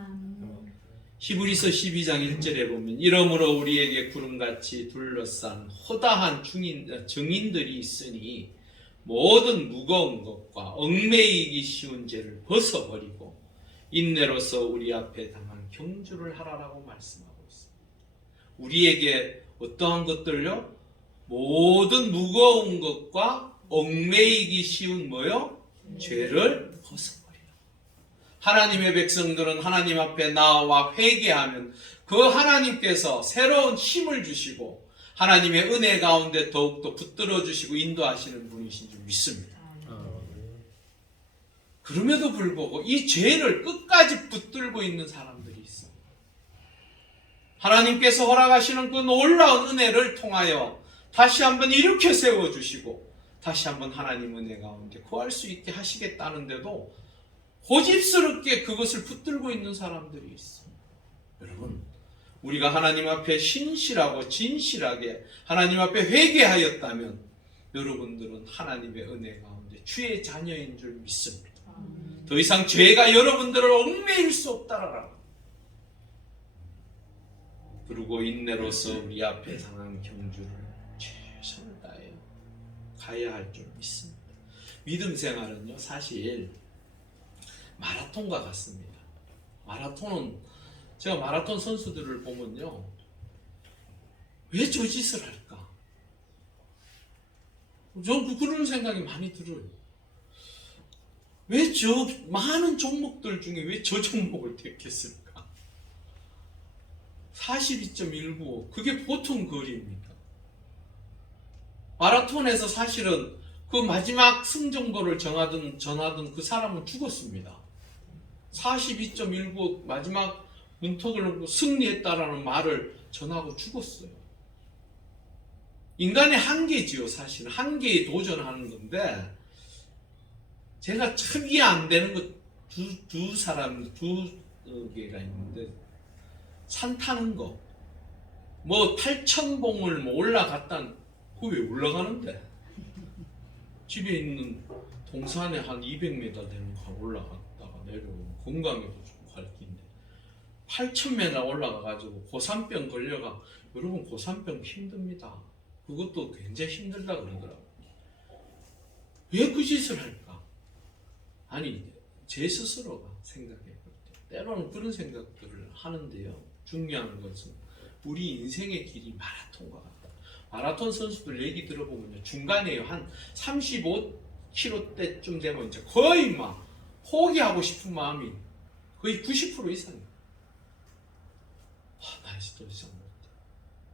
히브리서 12장 1절에 보면 이러므로 우리에게 구름같이 둘러싼 허다한 증인들이 있으니 모든 무거운 것과 얽매이기 쉬운 죄를 벗어버리고 인내로서 우리 앞에 당한 경주를 하라라고 말씀하고 있습니다. 우리에게 어떠한 것들요? 모든 무거운 것과 얽매이기 쉬운 뭐요? 죄를 벗어버리라. 하나님의 백성들은 하나님 앞에 나와 회개하면 그 하나님께서 새로운 힘을 주시고 하나님의 은혜 가운데 더욱더 붙들어 주시고 인도하시는 분이신 줄 믿습니다. 그럼에도 불구하고 이 죄를 끝까지 붙들고 있는 사람들이 있어요. 하나님께서 허락하시는 그 놀라운 은혜를 통하여 다시 한번 일으켜 세워주시고 다시 한번 하나님 은혜 가운데 구할 수 있게 하시겠다는데도 고집스럽게 그것을 붙들고 있는 사람들이 있습니다. 여러분, 우리가 하나님 앞에 신실하고 진실하게 하나님 앞에 회개하였다면 여러분들은 하나님의 은혜 가운데 주의 자녀인 줄 믿습니다. 더 이상 죄가 여러분들을 얽매일 수 없다라고. 그리고 인내로서 우리 앞에 상한 경주를 최선을 다해 가야 할 줄 믿습니다. 믿음 생활은요, 사실 마라톤과 같습니다. 마라톤은 제가 마라톤 선수들을 보면요, 왜 저 짓을 할까? 전 그런 생각이 많이 들어요. 왜 저 많은 종목들 중에 왜 저 종목을 택했을까? 42.195 그게 보통 거리입니까? 마라톤에서 사실은 그 마지막 승정거를 전하던 그 사람은 죽었습니다. 42.195 마지막 문턱을 넘고 승리했다라는 말을 전하고 죽었어요. 인간의 한계지요. 사실은 한계에 도전하는 건데, 제가 참 이해 안 되는 거 두 개가 있는데, 산 타는 거, 뭐 8,000봉을 뭐 올라갔단, 그거 왜 올라가는데? 집에 있는 동산에 한 200m 되는 거 올라갔다가 내려오면 건강에도 좀 갈긴데, 8,000m 올라가가지고 고산병 걸려가. 여러분, 고산병 힘듭니다. 그것도 굉장히 힘들다 그러더라고요. 왜 그 짓을 할까? 아니, 제 스스로가 생각해 볼 때 때로는 그런 생각들을 하는데요. 중요한 것은 우리 인생의 길이 마라톤과 같다. 마라톤 선수들 얘기 들어보면요, 중간에 한 35km대쯤 되면 이제 거의 막 포기하고 싶은 마음이 거의 90% 이상이에요. 나 이제 더 이상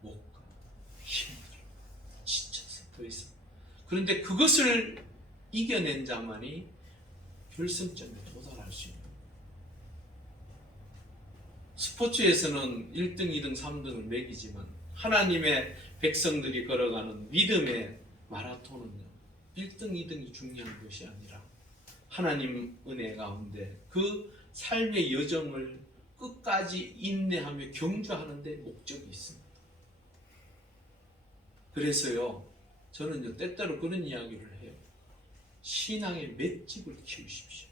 못 가. 힘들어. 지쳤어. 더 이상. 그런데 그것을 이겨낸 자만이 결승점에 도달할 수 있는. 스포츠에서는 1등, 2등, 3등을 매기지만 하나님의 백성들이 걸어가는 믿음의 마라톤은요, 1등, 2등이 중요한 것이 아니라 하나님 은혜 가운데 그 삶의 여정을 끝까지 인내하며 경주하는 데 목적이 있습니다. 그래서요, 저는요, 때때로 그런 이야기를 해요. 신앙의 맷집을 키우십시오.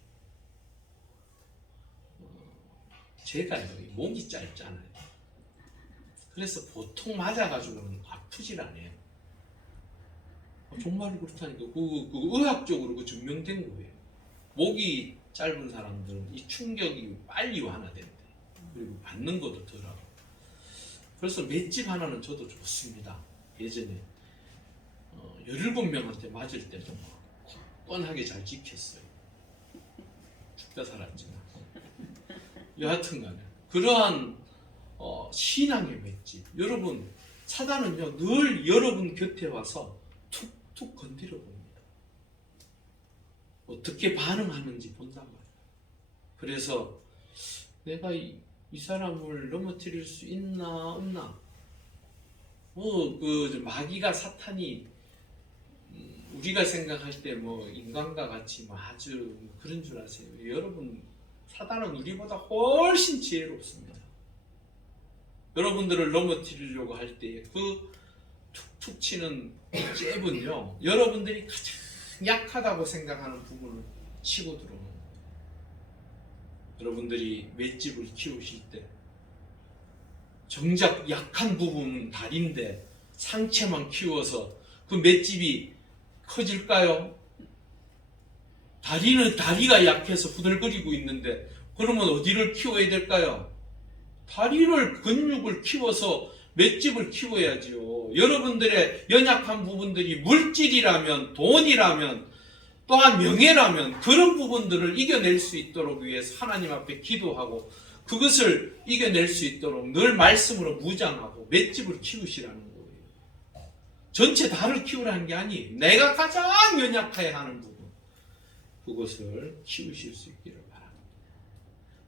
제가요, 목이 짧잖아요. 그래서 보통 맞아가지고는 아프질 않아요. 정말 그렇다니까. 그 의학적으로 그 증명된 거예요. 목이 짧은 사람들은 이 충격이 빨리 완화된대. 그리고 받는 것도 덜하고. 그래서 맷집 하나는 저도 좋습니다. 예전에 17명한테 맞을 때도 뻔하게 잘 지켰어요. 죽다 살았지만. 여하튼간에 그러한 신앙의 맷집. 여러분, 사단은요, 늘 여러분 곁에 와서 툭툭 건드려 봅니다. 어떻게 반응하는지 본단 말이에요. 그래서 내가 이 사람을 넘어뜨릴 수 있나 없나, 마귀가, 사탄이 우리가 생각할 때 인간과 같이 아주 그런 줄 아세요? 여러분, 사단은 우리보다 훨씬 지혜롭습니다. 여러분들을 넘어뜨리려고 할 때 그 툭툭 치는 잽은요, 여러분들이 가장 약하다고 생각하는 부분을 치고 들어오는 거예요. 여러분들이 맷집을 키우실 때 정작 약한 부분은 다리인데 상체만 키워서 그 맷집이 커질까요? 다리가 약해서 후들거리고 있는데 그러면 어디를 키워야 될까요? 다리를, 근육을 키워서 맷집을 키워야지요. 여러분들의 연약한 부분들이 물질이라면, 돈이라면, 또한 명예라면 그런 부분들을 이겨낼 수 있도록 위해서 하나님 앞에 기도하고 그것을 이겨낼 수 있도록 늘 말씀으로 무장하고 맷집을 키우시라는 거예요. 전체 다를 키우라는 게 아니에요. 내가 가장 연약해야 하는 부분, 그것을 키우실 수 있기를 바랍니다.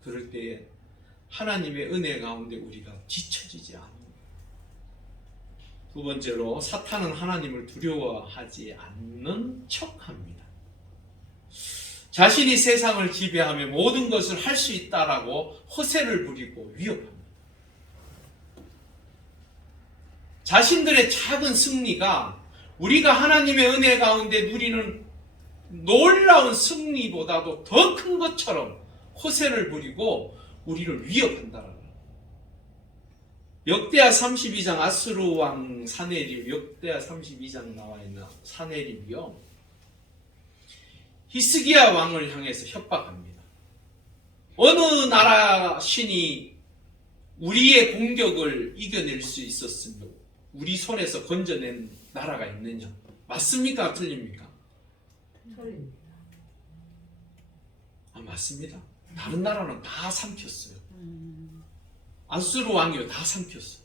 그럴 때에 하나님의 은혜 가운데 우리가 뒤처지지 않습니다. 두 번째로, 사탄은 하나님을 두려워하지 않는 척합니다. 자신이 세상을 지배하며 모든 것을 할 수 있다라고 허세를 부리고 위협합니다. 자신들의 작은 승리가 우리가 하나님의 은혜 가운데 누리는 놀라운 승리보다도 더 큰 것처럼 호세를 부리고 우리를 위협한다라는 거예요. 역대하 32장 아수르 왕 사네립, 역대하 32장 나와 있는 사네립이요, 히스기야 왕을 향해서 협박합니다. 어느 나라 신이 우리의 공격을 이겨낼 수 있었으며 우리 손에서 건져낸 나라가 있느냐? 맞습니까? 틀립니까? 맞습니다. 다른 나라는 다 삼켰어요. 아수르 왕이요, 다 삼켰어요.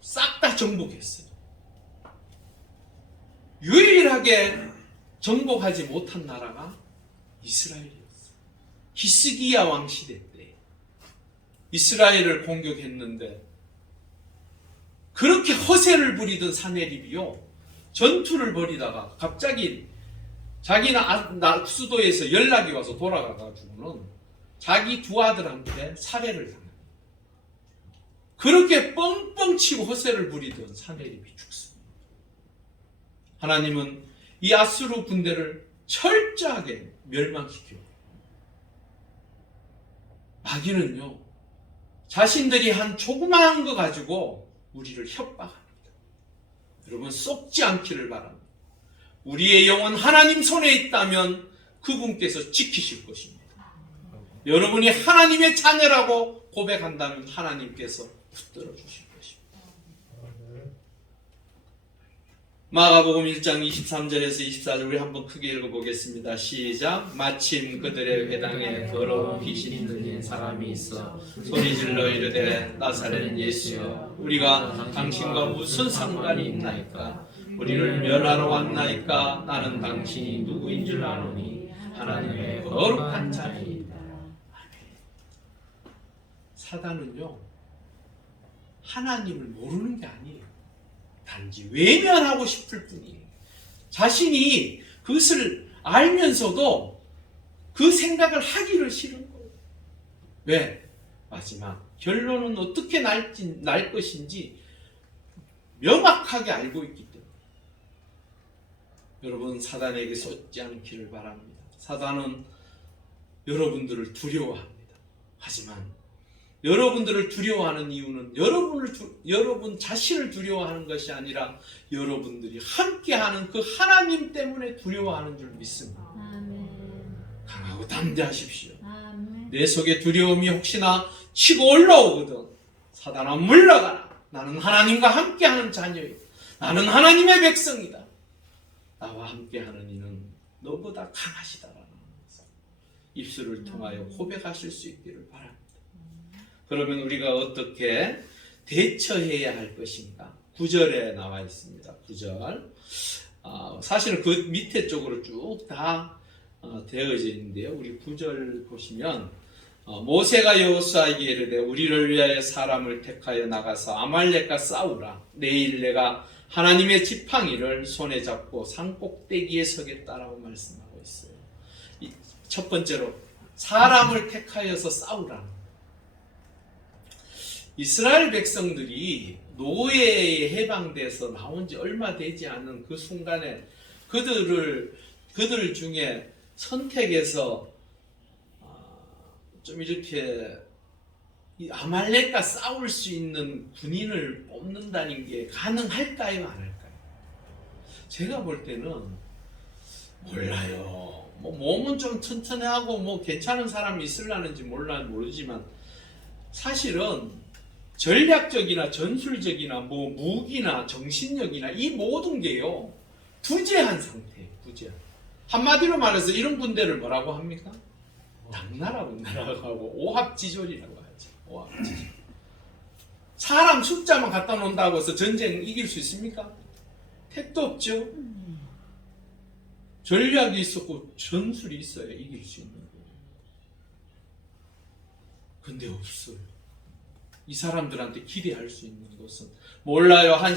싹 다 정복했어요. 유일하게 정복하지 못한 나라가 이스라엘이었어요. 히스기야 왕 시대 때 이스라엘을 공격했는데, 그렇게 허세를 부리던 사네립이요, 전투를 벌이다가 갑자기 자기 수도에서 연락이 와서 돌아가가지고는 자기 두 아들한테 살해를 당합니다. 그렇게 뻥뻥 치고 허세를 부리던 사네립이 죽습니다. 하나님은 이 아수르 군대를 철저하게 멸망시켜. 마귀는요, 자신들이 한 조그마한 거 가지고 우리를 협박합니다. 여러분, 속지 않기를 바랍니다. 우리의 영혼 하나님 손에 있다면 그분께서 지키실 것입니다. 여러분이 하나님의 자녀라고 고백한다면 하나님께서 붙들어 주실 것입니다. 마가복음 1장 23절에서 24절 우리 한번 크게 읽어보겠습니다. 시작. 마침 그들의 회당에 더러운 귀신이 들린 사람이 있어 소리질러 이르되 나사렛 예수여, 우리가 당신과 무슨 상관이 있나이까? 우리를 멸하러 왔나이까? 나는 당신이 누구인 줄 아노니 하나님의 거룩한 자니이다. 사단은요, 하나님을 모르는 게 아니에요. 단지 외면하고 싶을 뿐이에요. 자신이 그것을 알면서도 그 생각을 하기를 싫은 거예요. 왜? 마지막 결론은 어떻게 날 것인지 명확하게 알고 있기 때문에. 여러분, 사단에게 쏟지 않기를 바랍니다. 사단은 여러분들을 두려워합니다. 하지만 여러분들을 두려워하는 이유는 여러분 자신을 두려워하는 것이 아니라 여러분들이 함께하는 그 하나님 때문에 두려워하는 줄 믿습니다. 아멘. 강하고 담대하십시오. 아멘. 내 속에 두려움이 혹시나 치고 올라오거든 사단아 물러가라. 나는 하나님과 함께하는 자녀이다. 나는 하나님의 백성이다. 나와 함께하는 이는 너보다 강하시다라는 것을 입술을 통하여 고백하실 수 있기를 바랍니다. 그러면 우리가 어떻게 대처해야 할 것인가? 9절에 나와 있습니다. 9절. 사실은 그 밑에 쪽으로 쭉 다 되어져 있는데요. 우리 9절 보시면 모세가 여호수아에게 이르되 우리를 위하여 사람을 택하여 나가서 아말렉과 싸우라. 내일 내가 하나님의 지팡이를 손에 잡고 산 꼭대기에 서겠다라고 말씀하고 있어요. 첫 번째로 사람을 택하여서 싸우라. 이스라엘 백성들이 노예에 해방돼서 나온 지 얼마 되지 않은 그 순간에 그들 중에 선택해서 좀 이렇게 아말렉과 싸울 수 있는 군인을 뽑는다는 게 가능할까요? 안 할까요? 제가 볼 때는 몰라요. 몸은 좀 튼튼하고 괜찮은 사람이 있으려는지 모르지만 사실은 전략적이나 전술적이나 무기나 정신력이나 이 모든 게요 부재한 상태예요. 부재한. 한마디로 말해서 이런 군대를 뭐라고 합니까? 낙나라 군대라고 하고 오합지졸이라고 하죠. 오합지졸. 사람 숫자만 갖다 놓는다고 해서 전쟁 이길 수 있습니까? 택도 없죠. 전략이 있었고 전술이 있어야 이길 수 있는 거예요. 근데 없어요. 이 사람들한테 기대할 수 있는 것은 몰라요. 한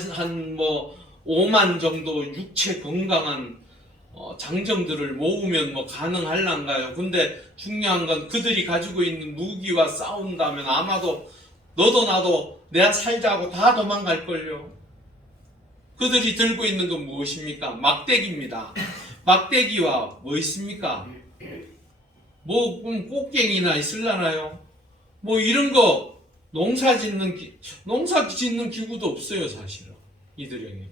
5만 정도 육체 건강한 장정들을 모으면 가능할란가요? 근데 중요한 건 그들이 가지고 있는 무기와 싸운다면 아마도 너도 나도 내가 살자고 다 도망갈걸요. 그들이 들고 있는 건 무엇입니까? 막대기입니다. 막대기와 뭐 있습니까? 뭐 꽃갱이나 있을라나요? 뭐 이런 거 농사 짓는 기구도 없어요, 사실은. 이들에게.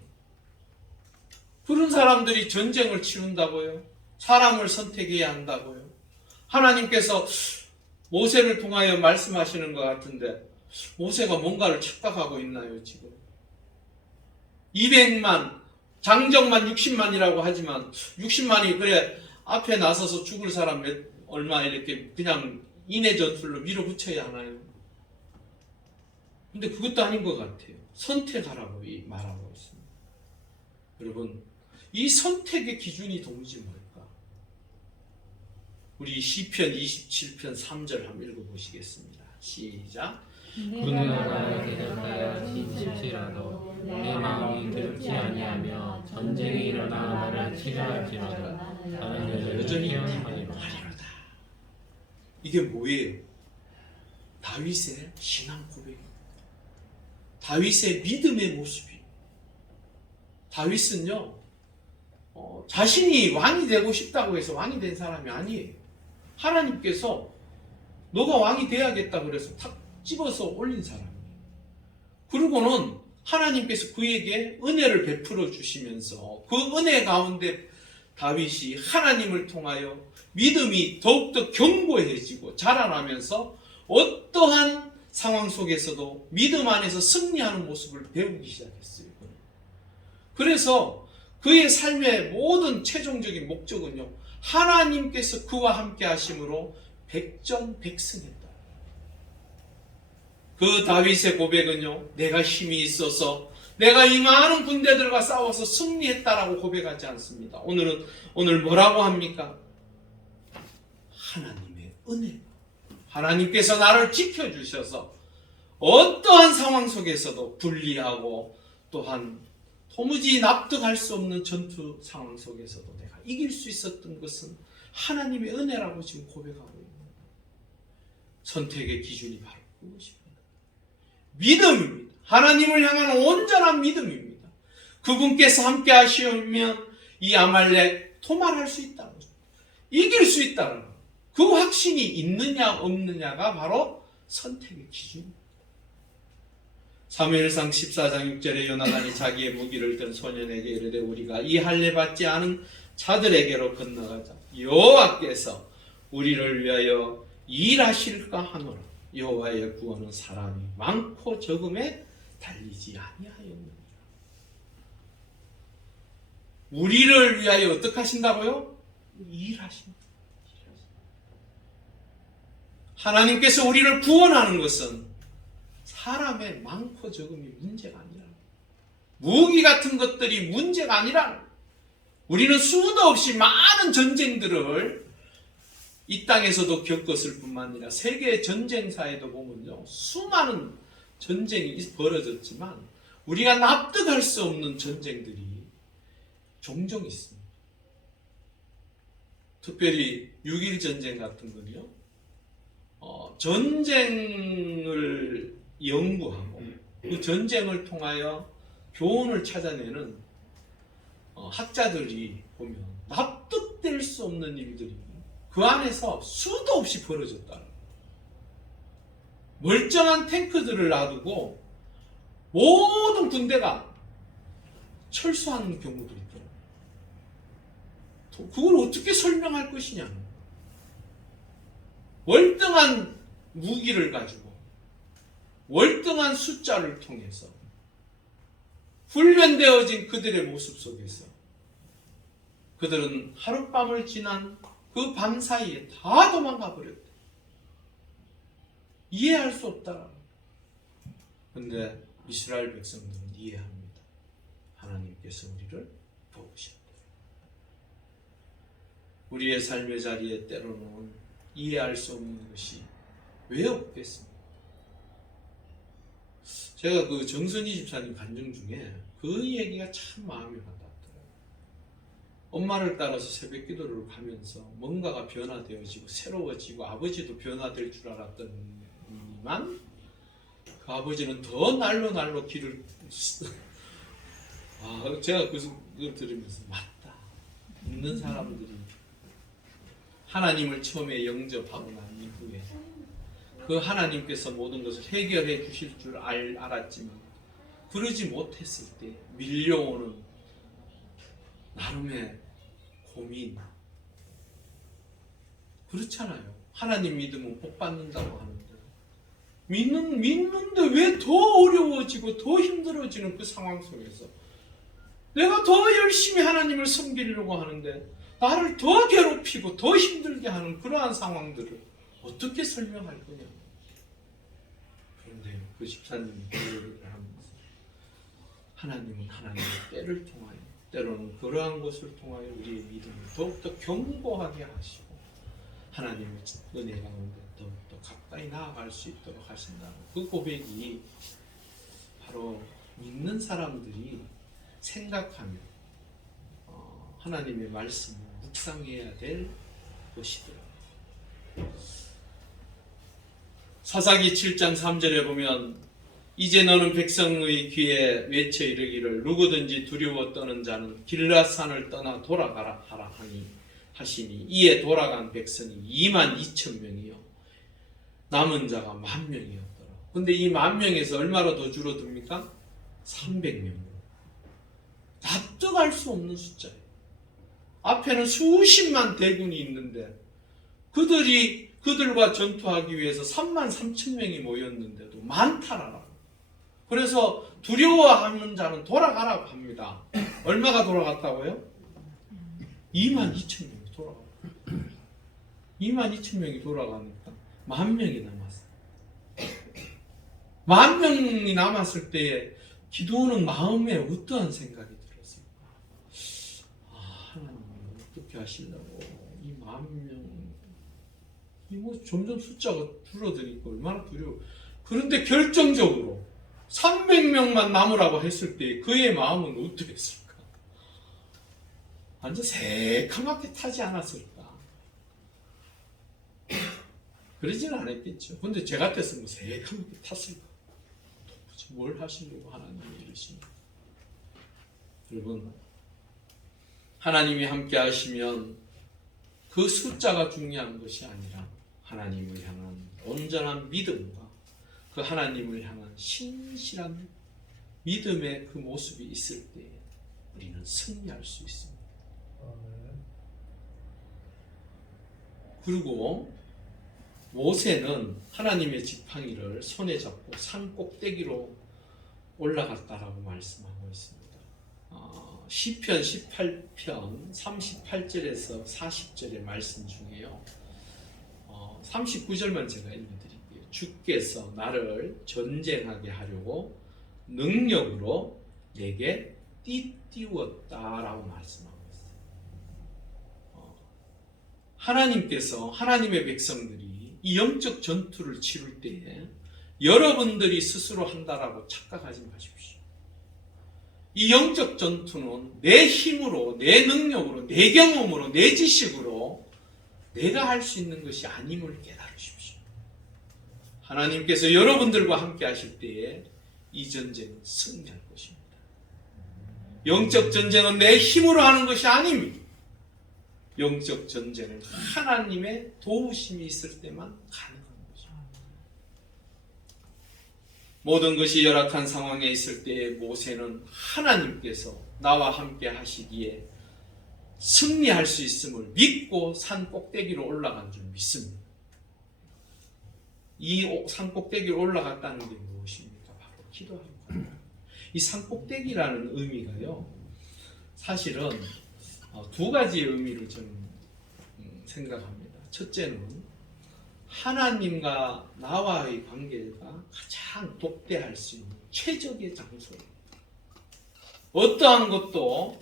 그런 사람들이 전쟁을 치른다고요? 사람을 선택해야 한다고요? 하나님께서 모세를 통하여 말씀하시는 것 같은데 모세가 뭔가를 착각하고 있나요, 지금? 200만, 장정만 60만이라고 하지만 60만이 그래 앞에 나서서 죽을 사람 얼마 이렇게 그냥 인해 전술로 밀어붙여야 하나요? 근데 그것도 아닌 것 같아요. 선택하라고 말하고 있습니다. 여러분, 이 선택의 기준이 도무지 뭘까? 우리 시편 27편 3절 한번 읽어보시겠습니다. 시작. 그가 나를 대적하여 지칠지라도 내 마음이 두렵지 아니하며 전쟁이 일어나 나를 치료할지라도 나는 여전히 태어나리로다. 이게 뭐예요? 다윗의 신앙 고백입니다. 다윗의 믿음의 모습이에요. 다윗은요, 자신이 왕이 되고 싶다고 해서 왕이 된 사람이 아니에요. 하나님께서 너가 왕이 돼야겠다 그래서 탁 집어서 올린 사람이에요. 그리고는 하나님께서 그에게 은혜를 베풀어 주시면서 그 은혜 가운데 다윗이 하나님을 통하여 믿음이 더욱더 견고해지고 자라나면서 어떠한 상황 속에서도 믿음 안에서 승리하는 모습을 배우기 시작했어요. 그래서 그의 삶의 모든 최종적인 목적은요, 하나님께서 그와 함께 하심으로 백전백승했다. 그 다윗의 고백은요, 내가 힘이 있어서 내가 이 많은 군대들과 싸워서 승리했다라고 고백하지 않습니다. 오늘 뭐라고 합니까? 하나님의 은혜. 하나님께서 나를 지켜주셔서 어떠한 상황 속에서도 불리하고 또한 도무지 납득할 수 없는 전투 상황 속에서도 내가 이길 수 있었던 것은 하나님의 은혜라고 지금 고백하고 있는 거예요. 선택의 기준이 바로 그것입니다. 믿음입니다. 하나님을 향한 온전한 믿음입니다. 그분께서 함께 하시면 이 아말렉 도말할 수 있다는 거죠. 이길 수 있다는 거예요. 그 확신이 있느냐 없느냐가 바로 선택의 기준입니다. 사무엘상 14장 6절에 요나단이 자기의 무기를 든 소년에게 이르되 우리가 이 할례 받지 않은 자들에게로 건너가자. 여호와께서 우리를 위하여 일하실까 하노라. 여호와의 구원은 사람이 많고 적음에 달리지 아니하였느니라. 우리를 위하여 어떻게 하신다고요? 일하신다. 하나님께서 우리를 구원하는 것은 사람의 많고 적음이 문제가 아니라, 무기 같은 것들이 문제가 아니라, 우리는 수도 없이 많은 전쟁들을 이 땅에서도 겪었을 뿐만 아니라 세계 전쟁사에도 보면요, 수많은 전쟁이 벌어졌지만 우리가 납득할 수 없는 전쟁들이 종종 있습니다. 특별히 6.1 전쟁 같은 건요, 전쟁을 연구하고 그 전쟁을 통하여 교훈을 찾아내는 학자들이 보면 납득될 수 없는 일들이 그 안에서 수도 없이 벌어졌다. 멀쩡한 탱크들을 놔두고 모든 군대가 철수하는 경우도 있더라고요. 그걸 어떻게 설명할 것이냐. 월등한 무기를 가지고 월등한 숫자를 통해서 훈련되어진 그들의 모습 속에서 그들은 하룻밤을 지난 그 밤 사이에 다 도망가 버렸대. 이해할 수 없다. 그런데 이스라엘 백성들은 이해합니다. 하나님께서 우리를 도우셨다. 우리의 삶의 자리에 때로는 이해할 수 없는 것이 왜 없겠습니까? 제가 그 정선희 집사님 간증 중에 그 얘기가 참 마음에 와닿더라고요. 엄마를 따라서 새벽 기도를 가면서 뭔가가 변화되어지고 새로워지고 아버지도 변화될 줄 알았더니만 그 아버지는 더 날로 길을 제가 그걸 들으면서 맞다. 믿는 사람들이 하나님을 처음에 영접하고 난 이후에 그 하나님께서 모든 것을 해결해 주실 줄 알았지만 그러지 못했을 때 밀려오는 나름의 고민, 그렇잖아요. 하나님 믿으면 복 받는다고 하는데 믿는데 왜 더 어려워지고 더 힘들어지는 그 상황 속에서 내가 더 열심히 하나님을 섬기려고 하는데 나를 더 괴롭히고 더 힘들게 하는 그러한 상황들을 어떻게 설명할 거냐. 그런데요, 그 집사님이 얘기를 하면서 하나님은 하나님의 때를 통하여 때로는 그러한 것을 통하여 우리의 믿음을 더욱더 견고하게 하시고 하나님의 은혜 가운데 더욱더 가까이 나아갈 수 있도록 하신다는 그 고백이 바로 믿는 사람들이 생각하며 하나님의 말씀을 묵상해야 될 것이더라고요. 사사기 7장 3절에 보면 이제 너는 백성의 귀에 외쳐 이르기를 누구든지 두려워 떠는 자는 길라산을 떠나 돌아가라 하라 하시니 이에 돌아간 백성이 22,000명이요 남은 자가 10,000명이었더라. 근데 이 10,000명에서 얼마로 더 줄어듭니까? 300명으로. 납득할 수 없는 숫자예요. 앞에는 수십만 대군이 있는데 그들과 전투하기 위해서 33,000명이 모였는데도 많다라고. 그래서 두려워하는 자는 돌아가라고 합니다. 얼마가 돌아갔다고요? 22,000명이 돌아갔어요. 22,000명이 돌아가니까 10,000명이 남았어요. 10,000명이 남았을 때에 기도는 마음에 어떠한 생각이 들었을까? 하나님 어떻게 하시려고 이 10,000명 뭐 점점 숫자가 줄어드니까 얼마나 두려워. 그런데 결정적으로 300명만 남으라고 했을 때 그의 마음은 어떻겠을까? 완전 새카맣게 타지 않았을까? 그러지는 않았겠죠. 근데 제 같았으면 새카맣게 탔을까? 도대체 뭘 하시려고 하나님이 이러시냐? 여러분, 하나님이 함께 하시면 그 숫자가 중요한 것이 아니라 하나님을 향한 온전한 믿음과 그 하나님을 향한 신실한 믿음의 그 모습이 있을 때 우리는 승리할 수 있습니다. 그리고 모세는 하나님의 지팡이를 손에 잡고 산 꼭대기로 올라갔다라고 말씀하고 있습니다. 시편 18편 38절에서 40절의 말씀 중에요. 39절만 제가 읽어드릴게요. 주께서 나를 전쟁하게 하려고 능력으로 내게 띠띠웠다라고 말씀하고 있어요. 하나님께서 하나님의 백성들이 이 영적 전투를 치룰 때에 여러분들이 스스로 한다라고 착각하지 마십시오. 이 영적 전투는 내 힘으로, 내 능력으로, 내 경험으로, 내 지식으로 내가 할 수 있는 것이 아님을 깨달으십시오. 하나님께서 여러분들과 함께 하실 때에 이 전쟁은 승리할 것입니다. 영적 전쟁은 내 힘으로 하는 것이 아닙니다. 영적 전쟁은 하나님의 도우심이 있을 때만 가능한 것입니다. 모든 것이 열악한 상황에 있을 때에 모세는 하나님께서 나와 함께 하시기에 승리할 수 있음을 믿고 산 꼭대기로 올라간 줄 믿습니다. 이 산 꼭대기로 올라갔다는 게 무엇입니까? 바로 기도하는 거예요. 이 산 꼭대기라는 의미가요, 사실은 두 가지의 의미를 저는 생각합니다. 첫째는 하나님과 나와의 관계가 가장 독대할 수 있는 최적의 장소입니다. 어떠한 것도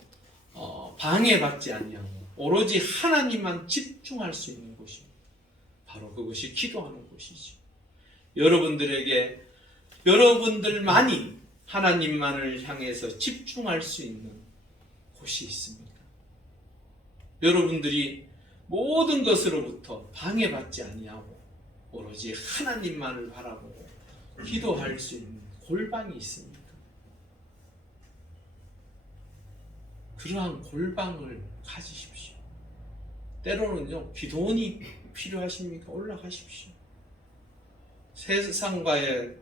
방해받지 아니하고 오로지 하나님만 집중할 수 있는 곳입니다. 바로 그것이 기도하는 곳이죠. 여러분들만이 하나님만을 향해서 집중할 수 있는 곳이 있습니다. 여러분들이 모든 것으로부터 방해받지 아니하고 오로지 하나님만을 바라보고 기도할 수 있는 골방이 있습니다. 그러한 골방을 가지십시오. 때로는요, 기도원이 필요하십니까? 올라가십시오. 세상과의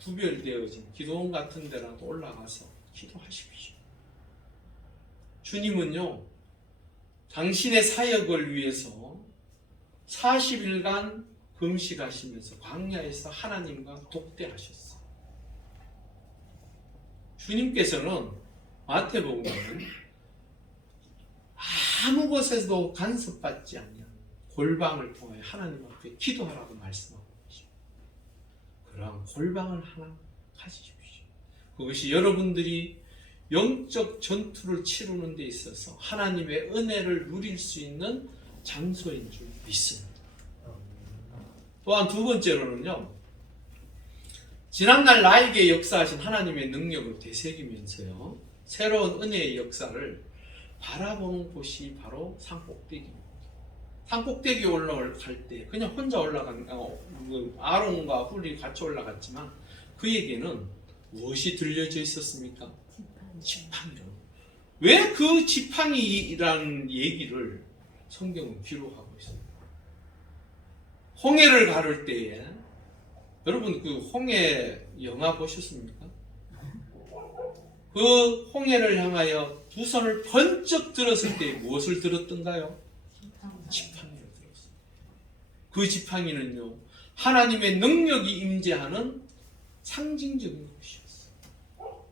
구별되어진 기도원 같은 데라도 올라가서 기도하십시오. 주님은요, 당신의 사역을 위해서 40일간 금식하시면서 광야에서 하나님과 독대하셨어요. 주님께서는 마태복음에는 아무 것에도 간섭받지 않는 골방을 통하여 하나님 앞에 기도하라고 말씀하고 계십니다. 그러한 골방을 하나 가지십시오. 그것이 여러분들이 영적 전투를 치르는 데 있어서 하나님의 은혜를 누릴 수 있는 장소인 줄 믿습니다. 또한 두 번째로는요, 지난날 나에게 역사하신 하나님의 능력을 되새기면서요, 새로운 은혜의 역사를 바라보는 곳이 바로 산꼭대기입니다. 산꼭대기에 올라갈 때 그냥 혼자 올라간 아론과 훌이 같이 올라갔지만 그에게는 무엇이 들려져 있었습니까? 지팡이요. 왜 그 지팡이라는 얘기를 성경은 기록하고 있습니다. 홍해를 가를 때에 여러분 그 홍해 영화 보셨습니까? 그 홍해를 향하여 두 손을 번쩍 들었을 때 무엇을 들었던가요? 지팡이를 들었어요. 그 지팡이는요, 하나님의 능력이 임재하는 상징적인 것이었어요.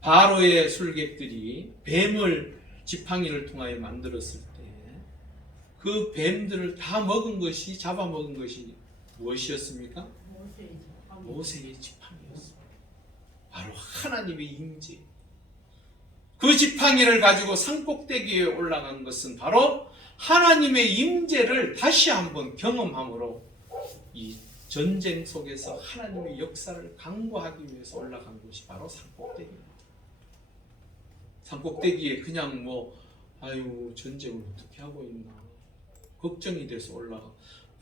바로의 술객들이 뱀을 지팡이를 통하여 만들었을 때 그 뱀들을 다 먹은 것이, 잡아먹은 것이 무엇이었습니까? 모세의 지팡이였습니다. 바로 하나님의 임재. 그 지팡이를 가지고 산꼭대기에 올라간 것은 바로 하나님의 임재를 다시 한번 경험함으로 이 전쟁 속에서 하나님의 역사를 강구하기 위해서 올라간 곳이 바로 산꼭대기입니다. 산꼭대기에 그냥 아유 전쟁을 어떻게 하고 있나 걱정이 돼서 올라가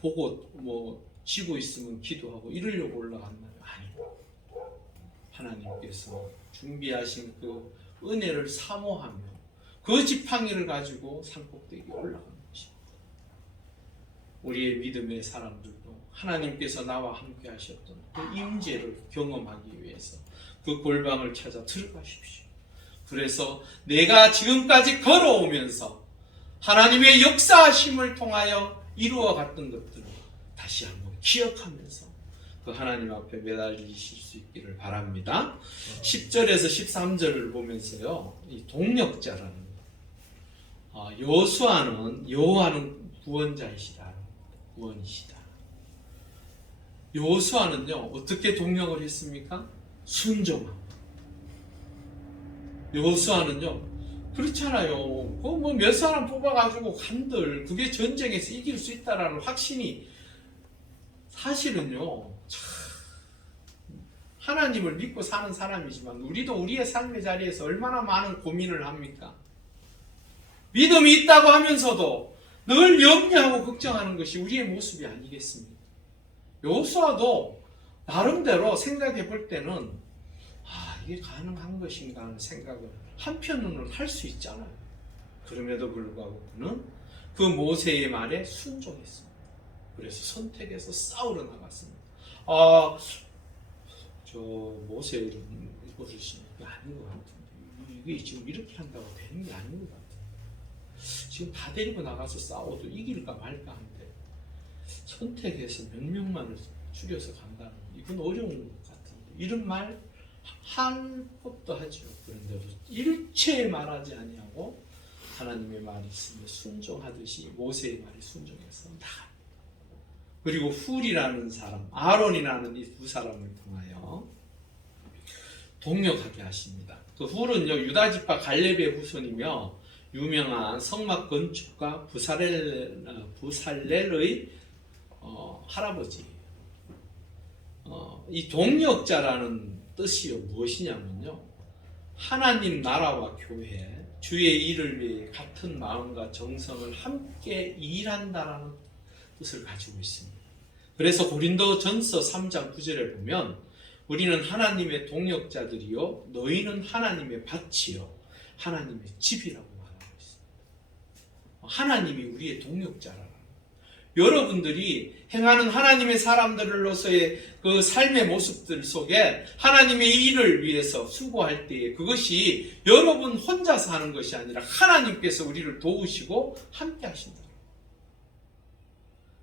보고 지고 있으면 기도하고 이러려고 올라갔나요? 아니요. 하나님께서 준비하신 그 은혜를 사모하며 그 지팡이를 가지고 산꼭대기에 올라간 것입니다. 우리의 믿음의 사람들도 하나님께서 나와 함께 하셨던 그 임재를 경험하기 위해서 그 골방을 찾아 들어가십시오. 그래서 내가 지금까지 걸어오면서 하나님의 역사하심을 통하여 이루어갔던 것들을 다시 한번 기억하면서 그 하나님 앞에 매달리실 수 있기를 바랍니다. 10절에서 13절을 보면서요, 이 동력자라는 여호수아는 구원자이시다, 구원이시다. 여호수아는요 어떻게 동력을 했습니까? 순종함. 여호수아는요 그렇잖아요. 몇 사람 뽑아가지고 간들 그게 전쟁에서 이길 수 있다라는 확신이 사실은요 하나님을 믿고 사는 사람이지만 우리도 우리의 삶의 자리에서 얼마나 많은 고민을 합니까? 믿음이 있다고 하면서도 늘 염려하고 걱정하는 것이 우리의 모습이 아니겠습니까? 여호수아도 나름대로 생각해 볼 때는 이게 가능한 것인가 하는 생각을 한편으로는 할 수 있잖아요. 그럼에도 불구하고 그는 그 모세의 말에 순종했습니다. 그래서 선택해서 싸우러 나갔습니다. 저 모세 이거를 아닌 것 같은데 이게 지금 이렇게 한다고 되는 게 아닌 것 같아요. 지금 다 데리고 나가서 싸워도 이길까 말까 한데 선택해서 몇 명만을 죽여서 간다는 이건 어려운 것 같은데 이런 말 한 것도 하죠. 그런데도 일체에 말하지 아니하고 하나님의 말이 있으면 순종하듯이 모세의 말이 순종해서 나갑니다. 그리고 훌이라는 사람, 아론이라는 이 두 사람을 통하여 동력하게 하십니다. 그 훌은요 유다 지파 갈렙의 후손이며 유명한 성막 건축가 부살렐의 할아버지예요. 이 동력자라는 뜻이요 무엇이냐면요 하나님 나라와 교회 주의 일을 위해 같은 마음과 정성을 함께 일한다라는 뜻을 가지고 있습니다. 그래서 고린도전서 3장 9절에 보면 우리는 하나님의 동력자들이요 너희는 하나님의 밭이요 하나님의 집이라고 말하고 있습니다. 하나님이 우리의 동력자라는 여러분들이 행하는 하나님의 사람들로서의 그 삶의 모습들 속에 하나님의 일을 위해서 수고할 때에 그것이 여러분 혼자서 하는 것이 아니라 하나님께서 우리를 도우시고 함께 하신다.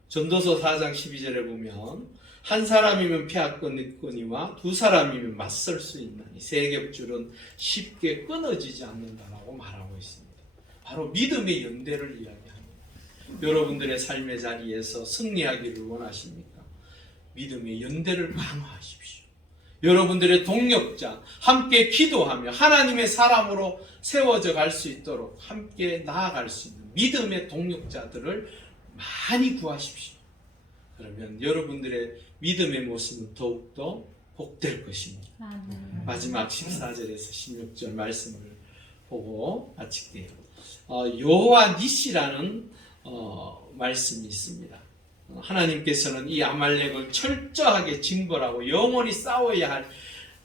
전도서 4장 12절에 보면 한 사람이면 패하거니와 두 사람이면 맞설 수 있나니 세 겹줄은 쉽게 끊어지지 않는다라고 말하고 있습니다. 바로 믿음의 연대를 이야기합니다. 여러분들의 삶의 자리에서 승리하기를 원하십니까? 믿음의 연대를 강화하십시오. 여러분들의 동력자, 함께 기도하며 하나님의 사람으로 세워져 갈 수 있도록 함께 나아갈 수 있는 믿음의 동력자들을 많이 구하십시오. 그러면 여러분들의 믿음의 모습은 더욱더 복될 것입니다. 마지막 14절에서 16절 말씀을 보고 마칠게요. 여호와 니시라는 말씀이 있습니다. 하나님께서는 이 아말렉을 철저하게 징벌하고 영원히 싸워야 할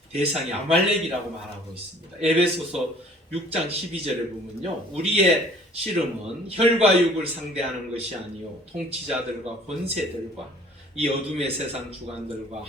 대상이 아말렉이라고 말하고 있습니다. 에베소서 6장 12절에 보면요, 우리의 씨름은 혈과 육을 상대하는 것이 아니요 통치자들과 권세들과 이 어둠의 세상 주관들과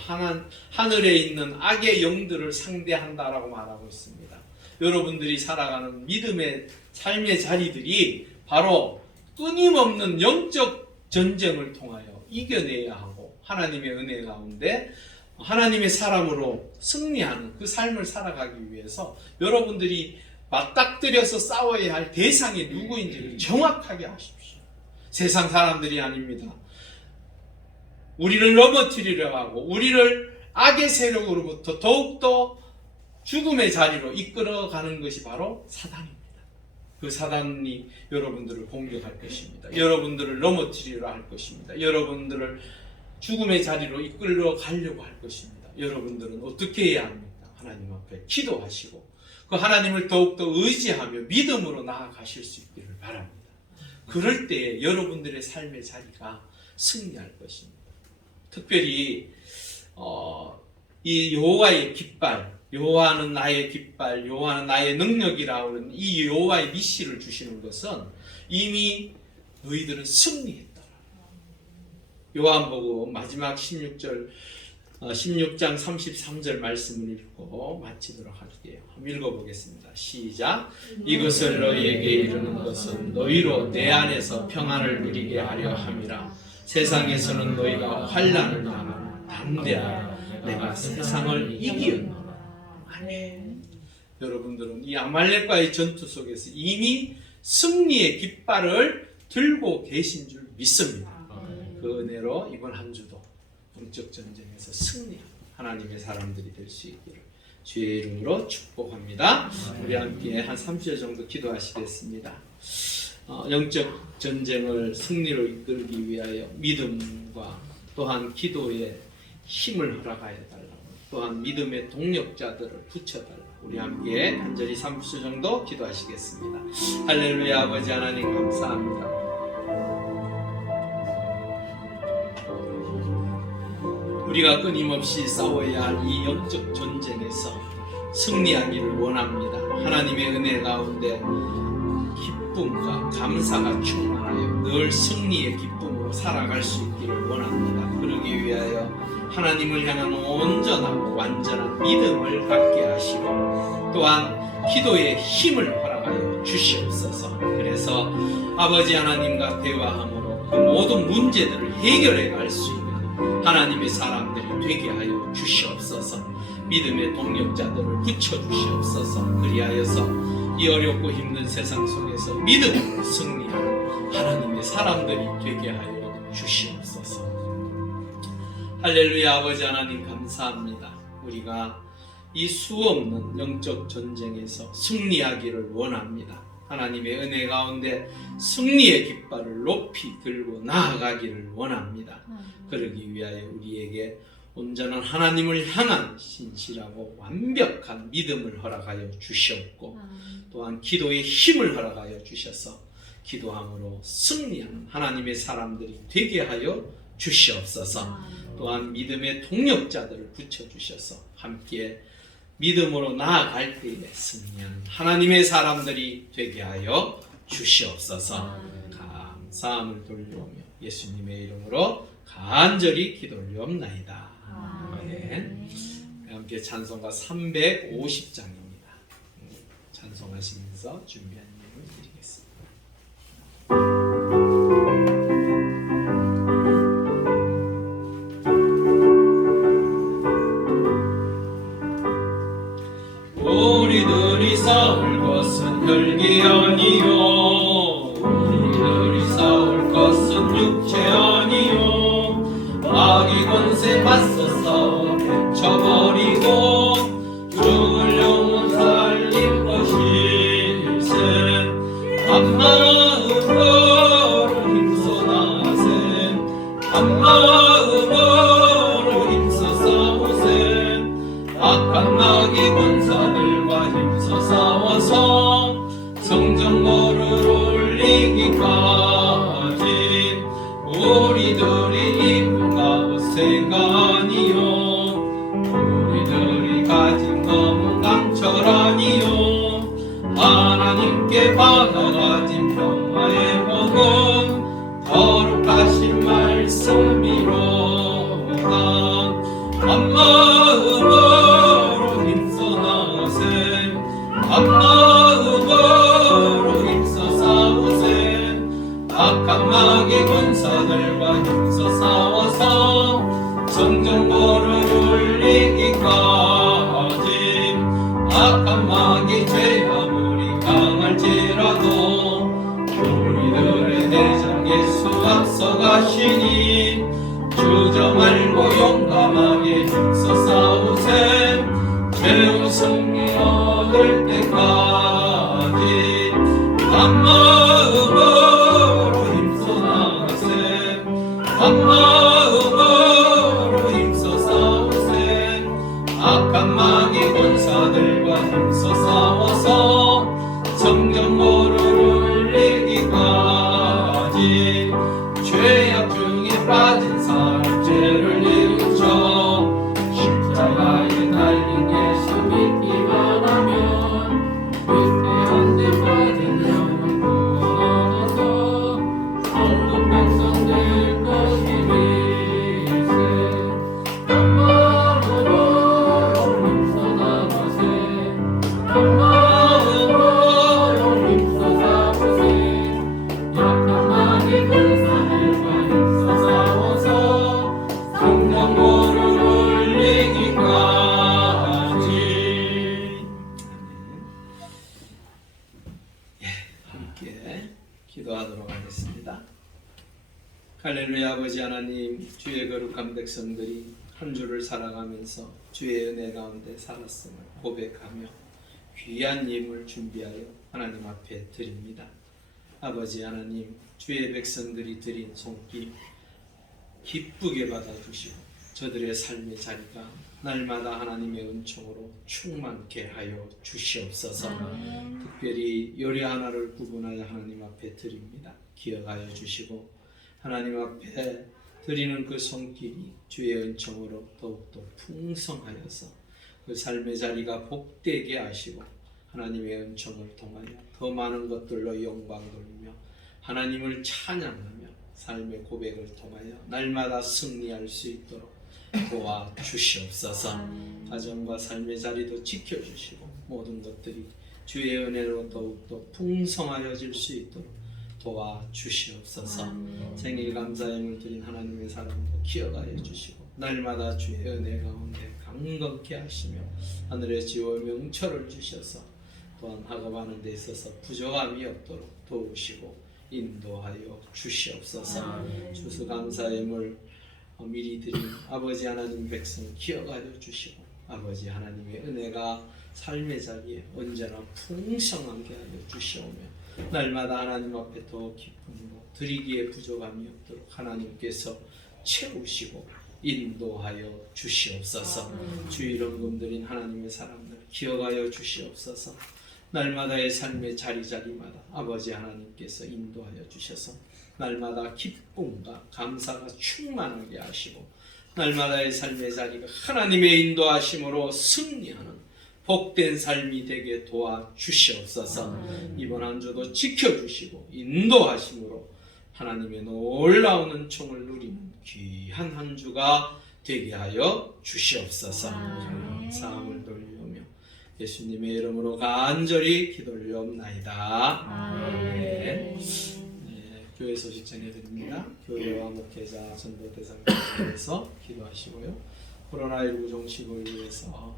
하늘에 있는 악의 영들을 상대한다라고 말하고 있습니다. 여러분들이 살아가는 믿음의 삶의 자리들이 바로 끊임없는 영적 전쟁을 통하여 이겨내야 하고 하나님의 은혜 가운데 하나님의 사람으로 승리하는 그 삶을 살아가기 위해서 여러분들이 맞닥뜨려서 싸워야 할 대상이 누구인지를 정확하게 아십시오. 세상 사람들이 아닙니다. 우리를 넘어뜨리려 하고 우리를 악의 세력으로부터 더욱더 죽음의 자리로 이끌어가는 것이 바로 사단입니다. 그 사단이 여러분들을 공격할 것입니다. 여러분들을 넘어뜨리려 할 것입니다. 여러분들을 죽음의 자리로 이끌어 가려고 할 것입니다. 여러분들은 어떻게 해야 합니까? 하나님 앞에 기도하시고 그 하나님을 더욱더 의지하며 믿음으로 나아가실 수 있기를 바랍니다. 그럴 때 여러분들의 삶의 자리가 승리할 것입니다. 특별히 이 여호와의 깃발, 여호와는 나의 깃발, 여호와는 나의 능력이라고 하는 이 여호와의 니시를 주시는 것은 이미 너희들은 승리했다. 요한복음 마지막 16장 33절 말씀을 읽고 마치도록 할게요. 한번 읽어보겠습니다. 시작. 이것을 너희에게 이르는 것은 너희로 내 안에서 평안을 누리게 하려 함이라. 세상에서는 너희가 환난을 당하나 담대하라. 내가 세상을 이기었노라. 아멘. 여러분들은 이 아말렉과의 전투 속에서 이미 승리의 깃발을 들고 계신 줄 믿습니다. 그 은혜로 이번 한 주도 영적 전쟁에서 승리하는 하나님의 사람들이 될 수 있기를 주의 이름으로 축복합니다. 우리 함께 한 30절 정도 기도하시겠습니다. 영적 전쟁을 승리로 이끌기 위하여 믿음과 또한 기도에 힘을 허락하여 달라고, 또한 믿음의 동력자들을 붙여달라고 우리 함께 간절히 30초 정도 기도하시겠습니다. 할렐루야. 아버지 하나님 감사합니다. 우리가 끊임없이 싸워야 할 이 영적 전쟁에서 승리하기를 원합니다. 하나님의 은혜 가운데 기쁨과 감사가 충만하여 늘 승리의 기쁨으로 살아갈 수 있기를 원합니다. 그러기 위하여 하나님을 향한 온전하고 완전한 믿음을 갖게 하시고 또한 기도의 힘을 허락하여 주시옵소서. 그래서 아버지 하나님과 대화함으로 그 모든 문제들을 해결해 갈 수 있는 하나님의 사람들이 되게 하여 주시옵소서. 믿음의 동력자들을 붙여주시옵소서. 그리하여서 이 어렵고 힘든 세상 속에서 믿음으로 승리하는 하나님의 사람들이 되게 하여 주시옵소서. 할렐루야. 아버지 하나님 감사합니다. 우리가 이 수없는 영적 전쟁에서 승리하기를 원합니다. 하나님의 은혜 가운데 승리의 깃발을 높이 들고 나아가기를 원합니다. 그러기 위하여 우리에게 온전한 하나님을 향한 신실하고 완벽한 믿음을 허락하여 주시옵고 또한 기도의 힘을 허락하여 주셔서 기도함으로 승리하는 하나님의 사람들이 되게 하여 주시옵소서. 또한 믿음의 동력자들을 붙여주셔서 함께 믿음으로 나아갈 때에 승리하는 하나님의 사람들이 되게 하여 주시옵소서. 감사함을 돌려오며 예수님의 이름으로 간절히 기도올리옵나이다. 아멘. 함께 찬송가 350장입니다. 찬송하시면서 준비한 예물 드리겠습니다. 우리들이 싸울 것은 혈기 아니요 우리들이 싸울 것은 육체 아니요 마귀 권세 맞서서 헤쳐버리고 죽을 영혼 살릴 것일세 한마음으로 힘써 나세 한마음으로 힘써 싸우세 악한 마귀 군사들과 힘써 싸워서 성전거를 올리기까지 우리들이 입은 값새가 아니요 우리들이 가진 검은 강철 아니요 하나님께 받아가진 평화의 복음 거룩하신 말씀이로다 한마음으로 힘써 나세 한마음으로 힘써 싸우세 악한 마귀 군사들과 힘써 싸워서 성전거를 올리기까지 악한 마귀 죄 아무리 강할지라도 우리들의 대장 예수 앞서가시니 주저 말고 용감하게 힘써 싸우세 최후 승리 얻을 때까지 한마음으로 힘써 나가세 한마음으로 힘써 싸우세 악한 마귀 군사들과 힘써 싸워서 성전거를 올리기까지 죄악 중에 빠진 사람 죄를 뉘우쳐 십자가에 달린 예수 믿기만 하면 위태한 데 빠진 영혼 구원 얻어서 천국 백성 될 것이리세 한마음으로 힘써 나가세 한마음으로 힘써 싸우세 약한 마귀 군사들과 힘써 싸워서 성전거를 올리기까지. 함께 기도하도록 하겠습니다. 할렐루야. 아버지 하나님, 주의 거룩한 백성들이 한 주를 살아가면서 주의 은혜 가운데 살았음을 고백하며 귀한 예물 준비하여 하나님 앞에 드립니다. 아버지 하나님, 주의 백성들이 드린 손길 기쁘게 받아주시고 저들의 삶의 자리가 날마다 하나님의 은총으로 충만케 하여 주시옵소서. 특별히 요리 하나를 구분하여 하나님 앞에 드립니다. 기억하여 주시고 하나님 앞에 드리는 그 손길이 주의 은총으로 더욱더 풍성하여서 그 삶의 자리가 복되게 하시고 하나님의 은총을 통하여 더 많은 것들로 영광 돌리며 하나님을 찬양하며 삶의 고백을 통하여 날마다 승리할 수 있도록 도와주시옵소서. 가정과 삶의 자리도 지켜주시고 모든 것들이 주의 은혜로 더욱더 풍성하여질 수 있도록 도와주시옵소서. 생일 감사함을 드린 하나님의 사랑도 기억하여 주시고 날마다 주의 은혜 가운데 강건케 하시며 하늘의 지와 명철을 주셔서 또한 학업하는 데 있어서 부족함이 없도록 도우시고 인도하여 주시옵소서. 추수감사함을 미리 드린 아버지 하나님 백성 기억하여 주시고 아버지 하나님의 은혜가 삶의 자리에 언제나 풍성하게 하여 주시오며 날마다 하나님 앞에 더 기쁨으로 드리기에 부족함이 없도록 하나님께서 채우시고 인도하여 주시옵소서. 주 이름 금들인 하나님의 사람들 기억하여 주시옵소서. 날마다의 삶의 자리마다 아버지 하나님께서 인도하여 주셔서 날마다 기쁨과 감사가 충만하게 하시고 날마다의 삶의 자리가 하나님의 인도하심으로 승리하는 복된 삶이 되게 도와주시옵소서. 이번 한 주도 지켜주시고 인도하심으로 하나님의 놀라운 은총을 누리는 귀한 한 주가 되게 하여 주시옵소서. 사함을 돌리며 예수님의 이름으로 간절히 기도올리옵나이다. 네. 교회 소식 전해드립니다. 교회와 목회자, 전도 대상자를 위해서 기도하시고요. 코로나19 종식을 위해서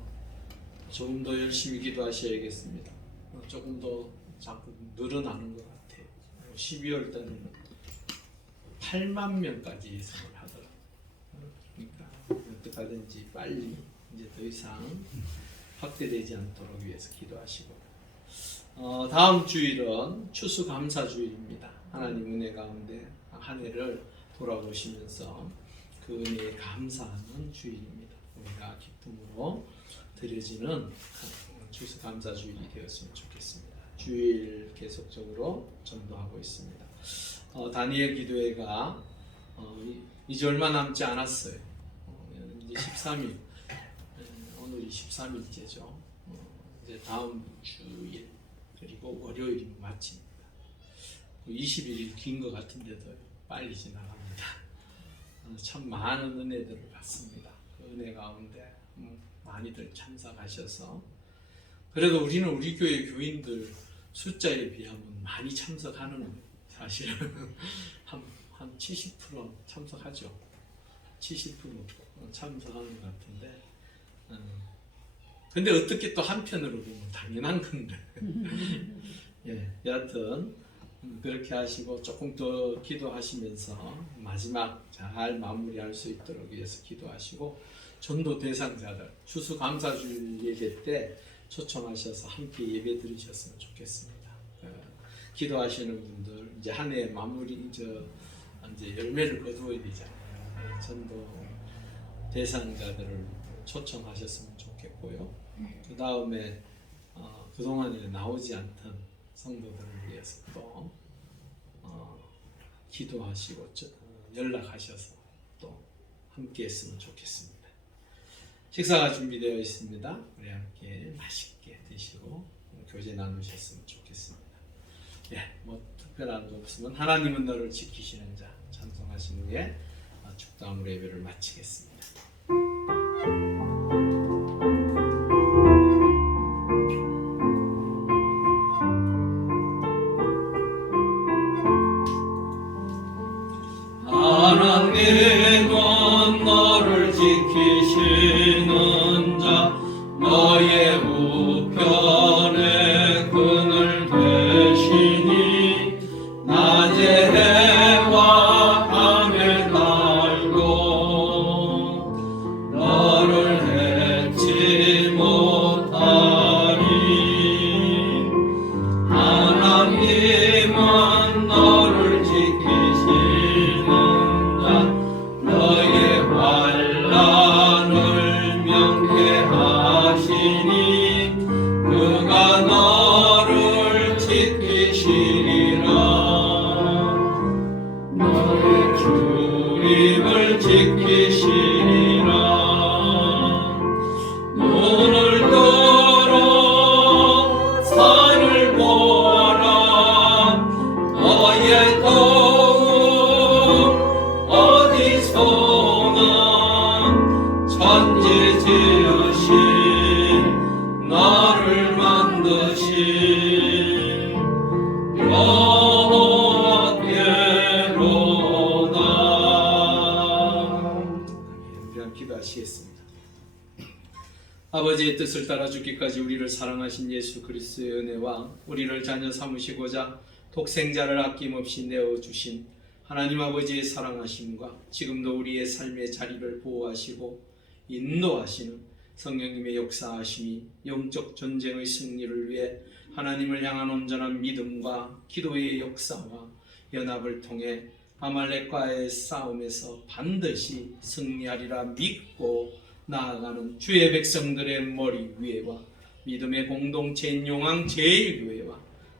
조금 더 열심히 기도하셔야겠습니다. 조금 더 자꾸 늘어나는 것 같아요. 12월 때는 8만 명까지 예상을 하더라고요. 그러니까 어떻게 하든지 빨리 이제 더 이상 확대되지 않도록 위해서 기도하시고, 다음 주일은 추수감사주일입니다. 하나님 은혜 가운데 한 해를 돌아보시면서 그 은혜에 감사하는 주일입니다. 우리가 기쁨으로 드려지는 추수감사주일이 되었으면 좋겠습니다. 주일 계속적으로 전도하고 있습니다. 다니엘 기도회가 이제 얼마 남지 않았어요. 이제 13일, 오늘이 13일째죠. 이제 다음 주일 그리고 월요일이 마칩니다. 21일 긴 것 같은데도 빨리 지나갑니다. 참 많은 은혜들을 받습니다. 그 은혜 가운데 많이들 참석하셔서, 그래도 우리는 우리 교회 교인들 숫자에 비하면 많이 참석하는 거예요. 사실은 한 70% 참석하죠. 70% 참석하는 것 같은데, 근데 어떻게 또 한편으로 보면 당연한 건데 예, 여하튼 그렇게 하시고 조금 더 기도하시면서 마지막 잘 마무리할 수 있도록 위해서 기도하시고, 전도 대상자들 추수감사주일 예배 때 초청하셔서 함께 예배 드리셨으면 좋겠습니다. 기도하시는 분들 이제 한 해 마무리 이제 열매를 거두어야 되잖아요. 전도 대상자들을 초청하셨으면 좋겠고요. 그 다음에 그동안에 나오지 않던 성도들을 위해서 또 기도하시고 연락하셔서 또 함께 했으면 좋겠습니다. 식사가 준비되어 있습니다. 우리 함께 맛있게 드시고 교제 나누셨으면 좋겠습니다. 예, 뭐 특별한 거 없으면 하나님은 너를 지키시는 자 찬송하신 후에 축도함으로 예배를 마치겠습니다. 하나님은 너를 지키시는 자 너의 우편에 그늘 되시니 낮에 해와 밤에 달도 너를 해치 못하리. 하나님은 너를 지키시는 너의 환난을 명쾌하시니 그가 너를 지키시리라. 너의 주림을 지키시리라. 눈을 들어 산을 보아라. 너의 천지 지으신 나를 만드신 여호와께로다. 우리 함께 기도하시겠습니다. 아버지의 뜻을 따라 죽기까지 우리를 사랑하신 예수 그리스도의 은혜와 우리를 자녀 삼으시고자 독생자를 아낌없이 내어주신 하나님 아버지의 사랑하심과 지금도 우리의 삶의 자리를 보호하시고 인도하시는 성령님의 역사하심이 영적 전쟁의 승리를 위해 하나님을 향한 온전한 믿음과 기도의 역사와 연합을 통해 아말렉과의 싸움에서 반드시 승리하리라 믿고 나아가는 주의 백성들의 머리 위에와 믿음의 공동체인 용왕 제1교회와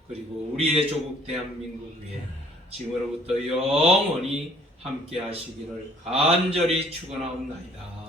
그리고 우리의 조국 대한민국 위에 지금으로부터 영원히 함께 하시기를 간절히 축원하옵나이다.